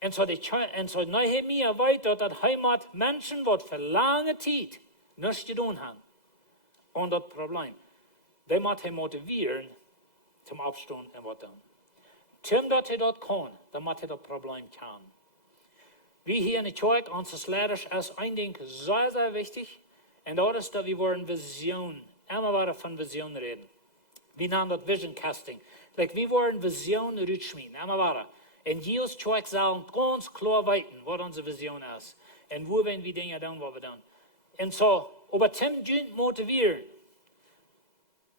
Und so Nehemia weiter, dass Heimat Menschen, die für lange Zeit nichts getan haben. Und das Problem, die muss motivieren, zum Abstand und was dann. Zum, dass dort kann, dann muss das Problem kann. Wir hier in der Kirche, uns Lehrer, ist ein Ding sehr, sehr wichtig. Und das ist, dass wir wollen Vision, immer wieder von Vision reden. Wir nennen das Vision Casting. Wir wollen Vision rutschmieden, immer wieder. Und jedes Kirche soll ganz klar weiten, was unsere Vision ist. Und wo werden wir Dinge tun, was wir tun. Und so, aber zum motivieren,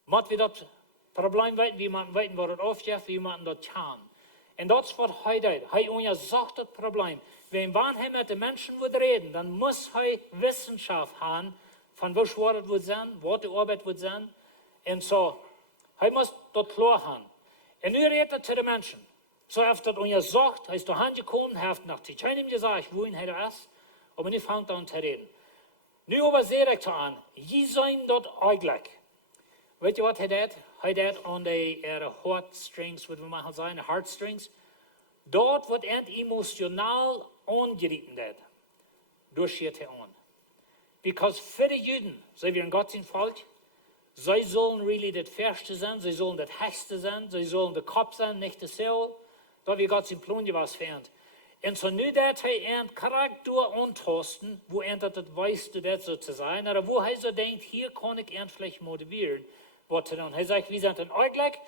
müssen wir das Problem weiten, wie man weiten, was das aufgeht, wie man das kann. Und das ist, was heute sagt das Problem. Wenn man mit den Menschen reden, dann muss er Wissenschaft haben, von was das wird sein, was die Arbeit wird sein. Und so, er muss das klar haben. Und nu redet er zu den Menschen. So hat das uns sagt, er ist da angekommen, er hat nach Tschechien gesagt, wohin er ist, aber nu fängt er an zu reden. Nu aber sehe ich an, je sein dort eigentlich. Weet je wat hij deed? Hij deed aan de heartstrings, wat we maar zeggen, heartstrings. Dort wordt het emotionaal aangeritten deed. Door schiet hij aan. Because für die Juden, zij weer een Gottesvolk, zij zullen really das Verste sein, zij zullen das Höchste sein, zij zullen der Kopf sein, nicht die Seele. Da wir Gott sein Plan was fährt. Und so nu dat hij een karakter aantasten, wo dat weiß du das so zu sein, oder wo hij so denkt, hier kann ich vielleicht motivieren, was zu tun. Er sagt, wir sind ein Augenblick,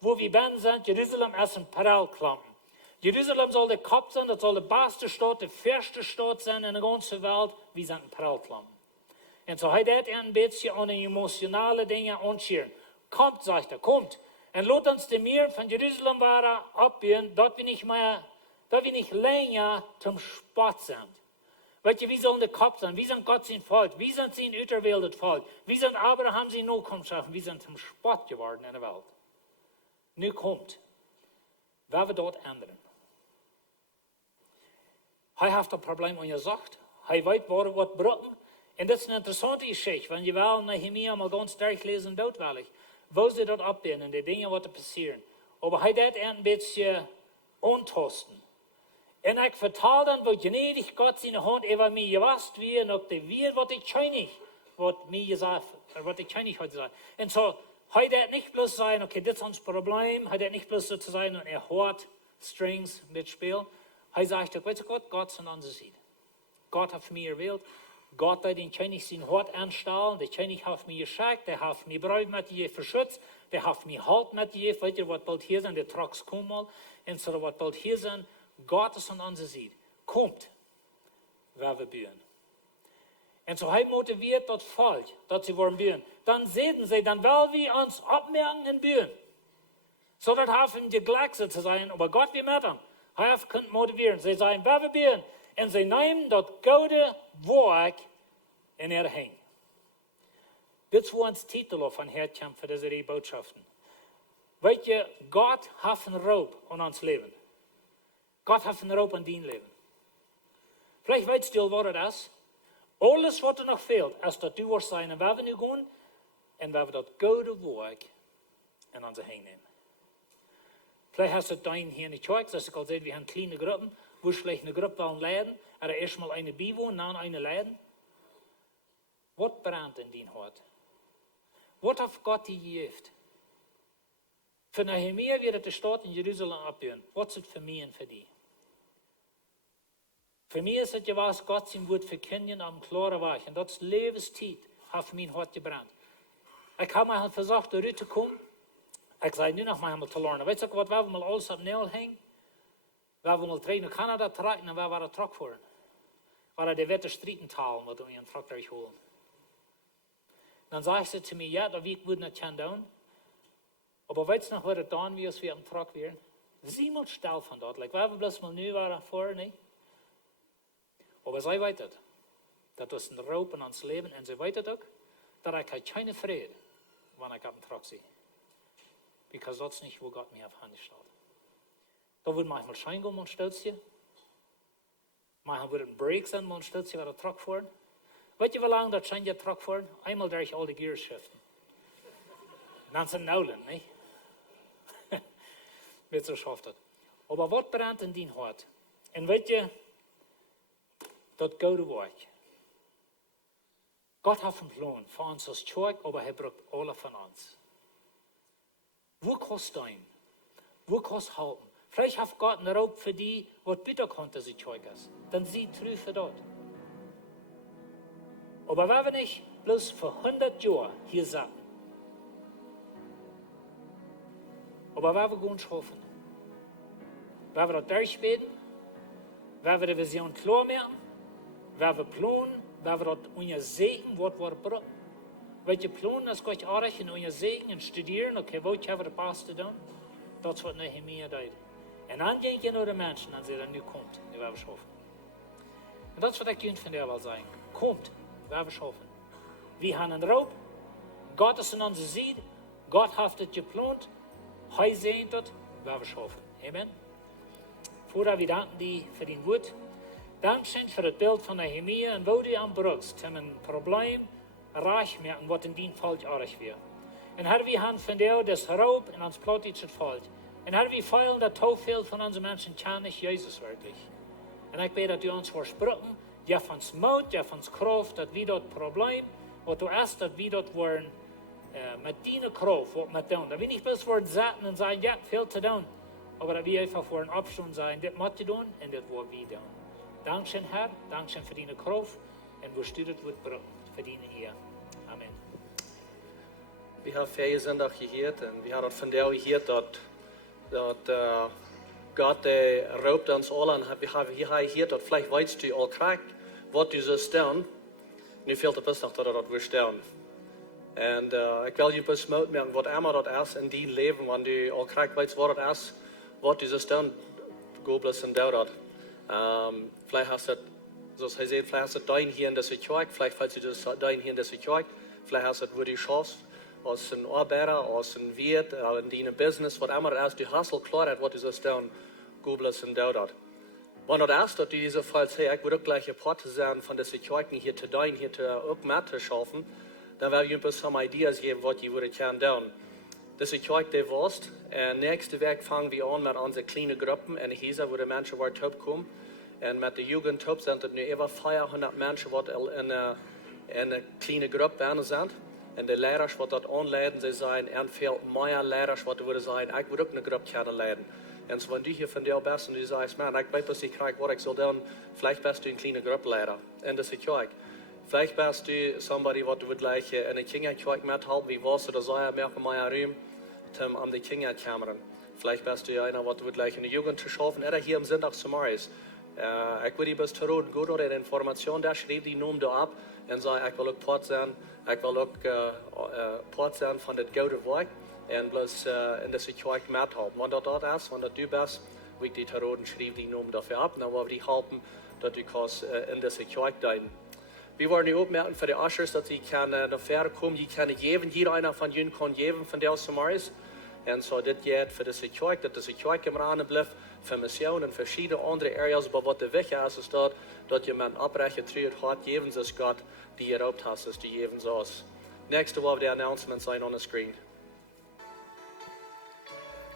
wo wir ben sind, Jerusalem ist ein Parallelklampen. Jerusalem soll der Kopf sein, das soll die beste Stadt, die erste Stadt sein in der ganzen Welt, wir sind ein Parallelklampen. Und so hat er ein bisschen an die emotionale Dinge anschieren. Kommt, sagt er, kommt. Und lasst uns die Meer von Jerusalem abgehen, dort wir nicht länger zum Spott sind. Weißt du, wir sollen der Kopf sein, wir sind Gott sein Volk, wir sind sein auserwähltes Volk, wir sind Abraham sein Nachkommenschaft, wir sind zum Spott geworden in der Welt. Nu kommt, wer wir dort ändern. Er hat ein Problem und er sagt, er weiß, wo was brücken. Und das ist eine interessante Geschichte, wenn ihr wollt, Nehemia mal ganz durchlesen, Daut will ich, wo sie dort abbinden, die Dinge, die passieren. Aber er hat ein bisschen antasten. Und ich vertel dan, wo gnädig Gott seine Hand über mir gewasst wie noch die wir, was ich scheinig, was mir gesagt, was ich scheinig heute gesagt. Und so, heute nicht bloß sein, okay, das ist unser Problem, heute nicht bloß so zu sein und hört Strings mitspielen. Er sagt, weißt du Gott ist an unserer Seite. Gott hat mich erwählt, Gott hat den König sein Hort anstellen, der König hat mich geschickt, der hat mich Braut mit dir verschützt, der hat mich Halt mit dir, weißt du, was bald hier sein, der Trucks kommen mal, und so, was bald hier sein, Gott ist an unserer Seite. Kommt, wer wir bühen. Und so hat motiviert das Volk, dass sie wollen bühen. Dann sehen sie, dann wollen wir uns abmerken und bühen. So, das haben die Gleiche zu sein, aber Gott wir mit ihm. Er kann motivieren. Sie sagen, wer wir bühen. Und sie nehmen das Goode, Woakj in ihr Hänge. Das ist uns Titel von herkommt für diese Botschaften. Weißt du, Gott hat einen Raub an uns Leben. Gott hat einen Raub an dein Leben. Vielleicht weißt du, was das ist. Alles, was dir noch fehlt, ist, dass du wirst sein, wer wir nu gehen, und wer wir das Goode, Woakj in unsere Hänge nehmen. Vielleicht hast du dein hier in der Kirche, das ist gesagt, wir haben kleine Gruppen, wo wir vielleicht eine Gruppe wollen leiden, oder erstmal eine Beiwohnen, dann eine leiden. Was brennt in dein Hart? Was hat Gott dir gegeben? Für Nehemia wird die Stadt in Jerusalem abhören. Was ist es für mich und für dich? Für mich ist es ja was, Gott sein Wort verkündigen am klaren Weg. Und das Lebenszeit hat für mein Hart gebrannt. Ich habe mal versucht, da rauszukommen. Ich sage nur noch mal zu lernen. Weißt du, was wir mal alles auf Nell hängen? Wir haben mal drei nach Kanada tragen und wir waren Truck fahren. Oder der wird streiten talen, was du in den Traktor holen. Dann sagst du zu mir, ja, da wird nicht kann tun. Aber weißt du noch, was das dann wie wir am Trak wären? 7 Stell von dort. Like, wir bloß mal neu waren vorher, nicht? Aber sie weiß das ist ein Raub in ons Leben. Und sie weiß auch, dass ich keine Friede, wenn ich am Trak sehe. Because das ist nicht, wo Gott mir auf Hand stellt. Da würde manchmal Schein gehen und stolz hier. Manchmal würde ein Break sein und stolz hier, der Truck fahren. Weißt du, wie lange das Schein der Truck fahren? Einmal durch alle Gears shiften. Dann sind Naulen, nicht? Wird so schafft das. Aber was brennt in dein Hart? Und weißt du, das Goode Woakj. Gott hat einen Plan für uns als Kirche, aber er braucht alle von uns. Wo kannst du sein? Wo kannst du halten? Vielleicht hat Gott einen Raub für die, was bitter konnte, sie Kirche ist. Dann sieh treu für dort. Aber wenn wir nicht bloß für 100 Jahre hier sitzen, aber wenn wir gut schaffen, wenn wir das durchbeten, wenn wir die Vision klar machen, wenn wir planen, wenn wir das unser Segen, was wir brauchen. Welche planen, dass Gott auch in unser Segen und studieren, okay, wo haben wir das Beste tun? Das ist was Nehemiah tut. Und dann gehen die nur die Menschen, als sie dann nu kommt, die werden wir schaffen. Und das ist, was ich von der will sagen. Kommt, werden wir schaffen. Wir haben einen Raub, Gott ist in unserer Seite, Gott hat es geplant, er sehnt das, werden wir schaffen. Amen. Vorher wir danken dir für den Wort. Dankeschön für das Bild von Nehemiah und wo du am brauchst, um ein Problem reich merken, was in deinem Fall auch wird. Und Herr, wir haben von dir das Raub in uns Plotitsch fällt. Und Herr, wir feilen, dass so viel von unseren Menschen kann nicht Jesus wirklich. Und ich bete, dass du uns versprochen, gib uns Mut, gib uns Kraft, dass wir das Problem, was du hast, dass wir das wollen, mit deiner Kraft, was wir tun. Dass wir nicht bloß wollen sagen und sagen, ja, viel zu tun, aber dass wir einfach wollen Abstand sein, das was wir tun und das was wir tun. Dankeschön, Herr, Dankeschön für deine Kraft und wo du das wird brauchen, für deine Ehe. Amen. Wir haben viele Sonntag gehört und wir haben von der gehört, dass Gott raubt uns alle und wir haben hier gehört, dass vielleicht weißt du all kriegt, was du so stellen. Nu fehlt es bis noch, dass das wir stellen. Und ich will je bis merken, was immer das ist in deinem Leben, wenn du all kriegt, weißt was das ist, was du so stellen, Goblins und Daut. Vielleicht hast du, zoals hij zei, vielleicht hast du dein hier in deze kerk, vielleicht falls du das dein hier in deze kerk, vielleicht hast du, wo du schaffst, als ein Arbeiter, als ein Wirt, in deinem Business, was immer das ist, du hast klar, was du so stellen, Goblins und Daut. Wenn das ist, dass du diese Fall sagst, ich würde gleich ein paar sein von diesen Kirchen hier zu dein, hier auch mehr zu schaffen, dann werde ich ein bisschen Ideen geben, was ich würde gerne tun. Diese Kirche, die warst, nächste Woche fangen wir an mit unseren kleinen Gruppen in Hisa, wo die Menschen weit kommen. Und mit der Jugend sind es nu über 400 Menschen, die in einer kleinen Gruppe sind. Und die Lehrer, die dort anleiten, sie sagen, und viel mehr Lehrer, die würden sagen, ich würde auch eine Gruppe kennenlernen. Und so, wenn du hier von dir bist und du sagst, man, ich weiß, was ich kriege, was ich soll tun, vielleicht bist du ein kleiner Gruppenlehrer in dieser Kirche. Vielleicht bist du somebody, was du gleich in der Kinderkirche mithalten, wie warst du, da sei er mehr Raum, um die Kinder zu kümmern. Vielleicht bist du einer, was du gleich in der Jugend zu schaffen, oder hier am Sonntag zu Morris. Ich würde bis zu Rot gut oder Information, da schrieb die Namen da ab und sagt, ich will auch Part sein, ich will auch Part sein von der Goode Woakj und bloß in dieser Kirche mithalten. Wenn das dort ist, wenn das du bist, wird die Tarot und schrieb die Namen dafür ab, dann wollen wir die helfen, dass du kannst in dieser Kirche sein. Wir wollen die aufmerken für die Ushers, dass sie nach vorne kommen, die können geben, jeder einer von ihnen kann geben von der Samaris. Und so, das geht für diese Kirche, dass diese Kirche im Rahmen bleibt, für Missionen und verschiedene andere Areas, aber was der wichtig ist, ist dort, dass jemand abbrechen, tritt hat, geben sie es Gott, die erlaubt hast, dass die geben sie es. Nächste Woche die Announcements sein on the screen.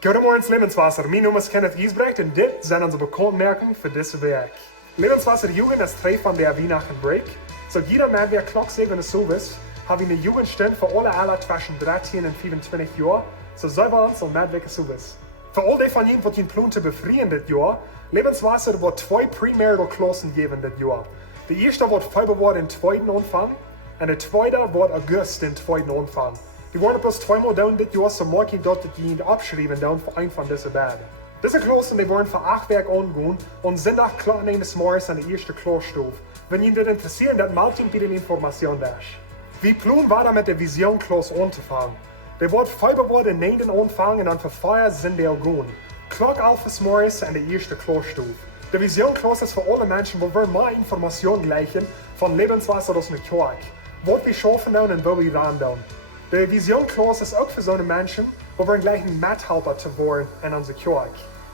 Goedemorgen Lebenswasser, mijn naam is Kenneth Giesbrecht en dit zijn onze bekendmerken voor deze week. Lebenswasser Jugend is 3 van der Weihnachtsbreak. So jeder Mann, der klokzegende Service, haben wir eine Jugendstund für alle Alter zwischen 13 und 25 Jahren, so selber uns und Medwege Service. Für all die von Ihnen, die den Plan zu befreien das Jahr, Lebenswasser wird 2 Premarital Klassen geben das Jahr. Die erste wird Februar den 2. Anfang und die zweite wird August den 2. Anfang. Die werden bloß 2-mal down das Jahr, so mag ich dort die abschreiben down für einen von diesen beiden. Diese Klassen, die werden für 8 Werke angehen und sind auch klar in des Morgens an der ersten Klassstufe. Wenn ihn das interessiert, dann malt ihn bitte die Information da. Wie plun war da mit der Vision Klos anzufangen? Der wird 5 Uhr in den anfangen und dann für Feuer sind der gehen. Klock Alphas Morris an der erste Klostufe. Der Vision Klos ist für alle Menschen, wo wir mehr Informationen gleichen von Lebenswasser aus der Kirche. Was wir schaffen und wo wir ran. Der Vision Klos ist auch für so eine Menschen, wo wir gleich ein Mithelfer zu werden in unserer Kirche.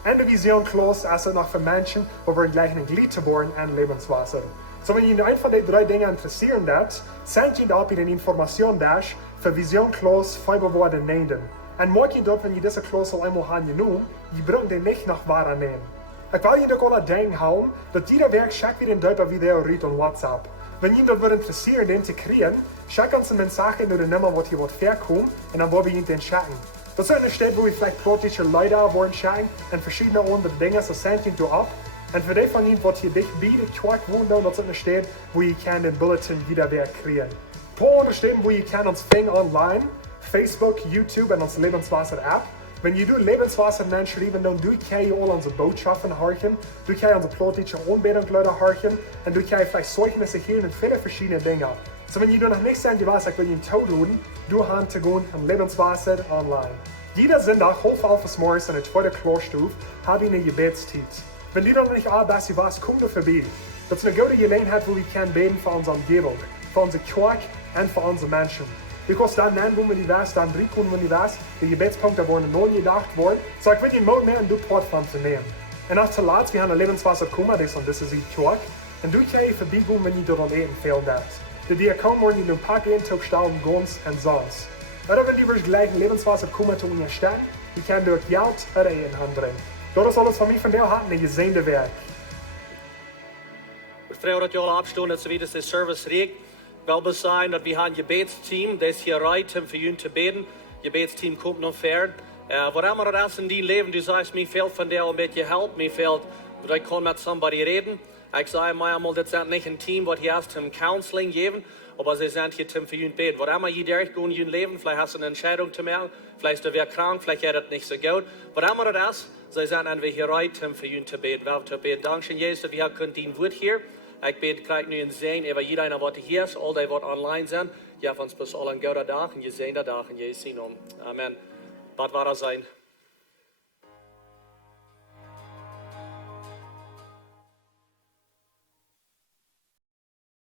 Und der Vision Klos ist auch noch für Menschen, wo wir gleich ein Glied zu werden in Lebenswasser. So, wenn Ihnen ein von den 3 Dingen interessieren hat, sendet Ihnen auch eine Information da für Vision Klos 5 Uhr in Nenden. Und morgen dort, wenn ihr diese Klos einmal haben genommen, ihr bringt den nicht nach Wara nehmen. Ich will Ihnen doch alle denken haben, dass jeder Werk schickt wieder ein Deuter Video read on WhatsApp. Wenn Ihnen das würde interessieren, den zu kriegen, schickt uns eine Message in der Nummer, was hier wird verkommen, und dann wollen wir Ihnen den schicken. Das ist eine Stelle, wo wir vielleicht praktische Leute wollen schicken und verschiedene andere Dinge, so sendet Ihnen ab. Und für die von Ihnen, was hier dich bietet, Quark wohnen, das ist eine Stelle, wo ihr den Bulletin jeder Werk kriegen. Ein paar andere Stellen, wo ihr uns finden online, Facebook, YouTube und unsere Lebenswasser-App. Wenn ihr Lebenswasser nennt, schreiben, dann du kannst all unsere Botschaften hören, du kannst unsere politische Anbetung hören und du kannst vielleicht Zeugnisse hören und viele verschiedene Dinge. So, wenn ihr noch nicht seid, die was, ich will Ihnen tun, du hast zu gehen an Lebenswasser online. Jeder Sonntag, halb 11 morgens in der 2. Klostufe, habe ich eine Gebetszeit. Wenn ihr noch nicht arbeiten, was kommt da vorbei. Das ist eine gute Gelegenheit, wo wir beten für unsere Umgebung, für unsere Kirche und für unsere Menschen. Because dann nennen wir die was, dann riechen wir die was, die Gebetspunkte wurden neu gedacht worden. So, ich will Ihnen mal mehr ein Port von zu nehmen. Und auch zuletzt, wir haben ein Lebenswasser gekommen, das ist die Kirche. Und du kannst vorbeigehen, wenn ihr dort leben fehlen darf. Die Diakon wollen in den Park gehen, zu stauben, ganz und sonst. Oder wenn die gleich ein Lebenswasser kommen zu ihnen stehen, die können durch Geld oder in Hand bringen. Das ist alles von mir von der Hand, eine gesehene Werk. Ich freue mich, dass ihr alle abstunden, so wie das der Service regt. Ich will bis sein, dass wir ein Gebetsteam, das hier reicht, um für ihn zu beten. Gebetsteam kommt noch fern. Was immer das in dein Leben, du sagst, mir fehlt von dir ein bisschen Hilfe, mir fehlt, dass ich kann mit somebody reden. Ich sage mir einmal, das ist nicht ein Team, das hier zum Counseling geben, aber sie sind hier zum für ihn beten. Was immer ihr durchgehen in ihrem Leben, vielleicht hast du eine Entscheidung zu machen, vielleicht ist er krank, vielleicht ist das nicht so gut. Was immer das ist, sie sind einfach hier rein, um für ihn zu beten. Wir zu beten. Dankeschön, Jesus, dass wir können dein Wort hier. Ich bete gleich nur in Sehen, aber jeder, der hier ist, all die, die online sind, ja, uns bis alle einen guten Tag und wir sehen den Tag in Jesu Namen. Amen. Was war das sein?